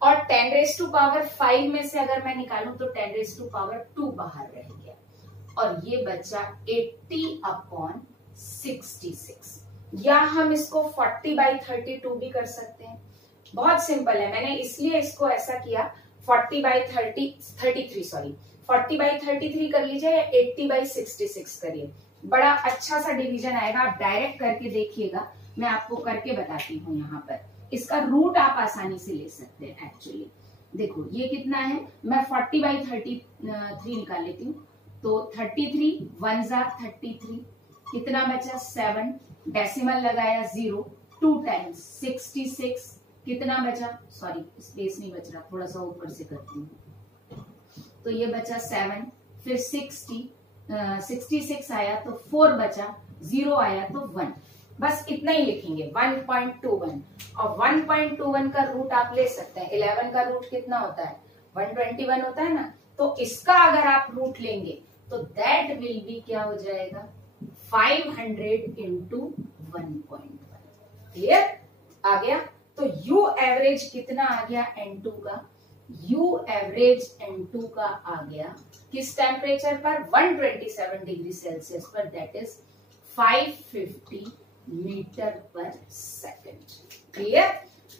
और 10⁵ में से अगर मैं निकालूं तो 10⁵2 बाहर रह गया, और ये बचा 80/66। या हम इसको 40/32 भी कर सकते हैं, बहुत सिंपल है। मैंने इसलिए इसको ऐसा किया, 40/33 कर लीजिए या 80/66 करिए, बड़ा अच्छा सा डिवीजन आएगा। आप डायरेक्ट करके देखिएगा, मैं आपको करके बताती हूँ। यहाँ पर इसका रूट आप आसानी से ले सकते हैं। एक्चुअली देखो ये कितना है, मैं 40/33 निकाल लेती हूँ, तो 33 1 जा 33, कितना बचा 7, डेसिमल लगाया 0, 2 टाइम्स 66, कितना बचा, सॉरी स्पेस नहीं बच रहा, थोड़ा सा ऊपर से करती हूँ, तो ये बचा 7, फिर 66 आया तो 4 बचा, 0 आया तो 1, बस इतना ही लिखेंगे 1.21। और 1.21 का रूट आप ले सकते हैं, 11 का रूट कितना होता है 121 होता है ना, तो इसका अगर आप रूट लेंगे तो दैट विल बी क्या हो जाएगा 500 इंटू 1.1। क्लियर, आ गया। तो U एवरेज कितना आ गया N2 का, U एवरेज N2 का आ गया किस टेम्परेचर पर, 127 डिग्री सेल्सियस पर, that is 550 metre per second. Clear,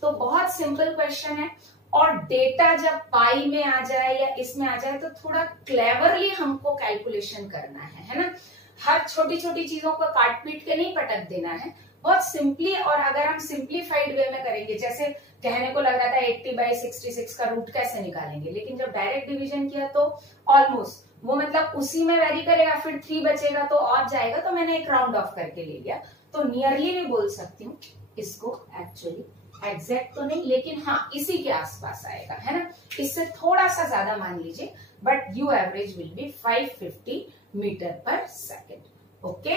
तो बहुत सिंपल क्वेश्चन है, और डेटा जब पाई में आ जाए या इसमें आ जाए तो थोड़ा क्लेवरली हमको कैलकुलेशन करना है ना। हर छोटी छोटी चीजों को काट पीट के नहीं पटक देना है, बहुत सिंपली, और अगर हम सिंप्लीफाइड वे में करेंगे, जैसे कहने को लग रहा था 80/66 का रूट कैसे निकालेंगे, लेकिन जब डायरेक्ट डिवीजन किया तो ऑलमोस्ट वो मतलब उसी में वेरी करेगा, फिर 3 बचेगा तो और जाएगा, तो मैंने एक राउंड ऑफ करके ले लिया, तो नियरली भी बोल सकती हूँ इसको, एक्चुअली एग्जैक्ट तो नहीं लेकिन हाँ इसी के आसपास आएगा, है ना, इससे थोड़ा सा ज्यादा मान लीजिए, but U average will be 550 metre per second. Okay.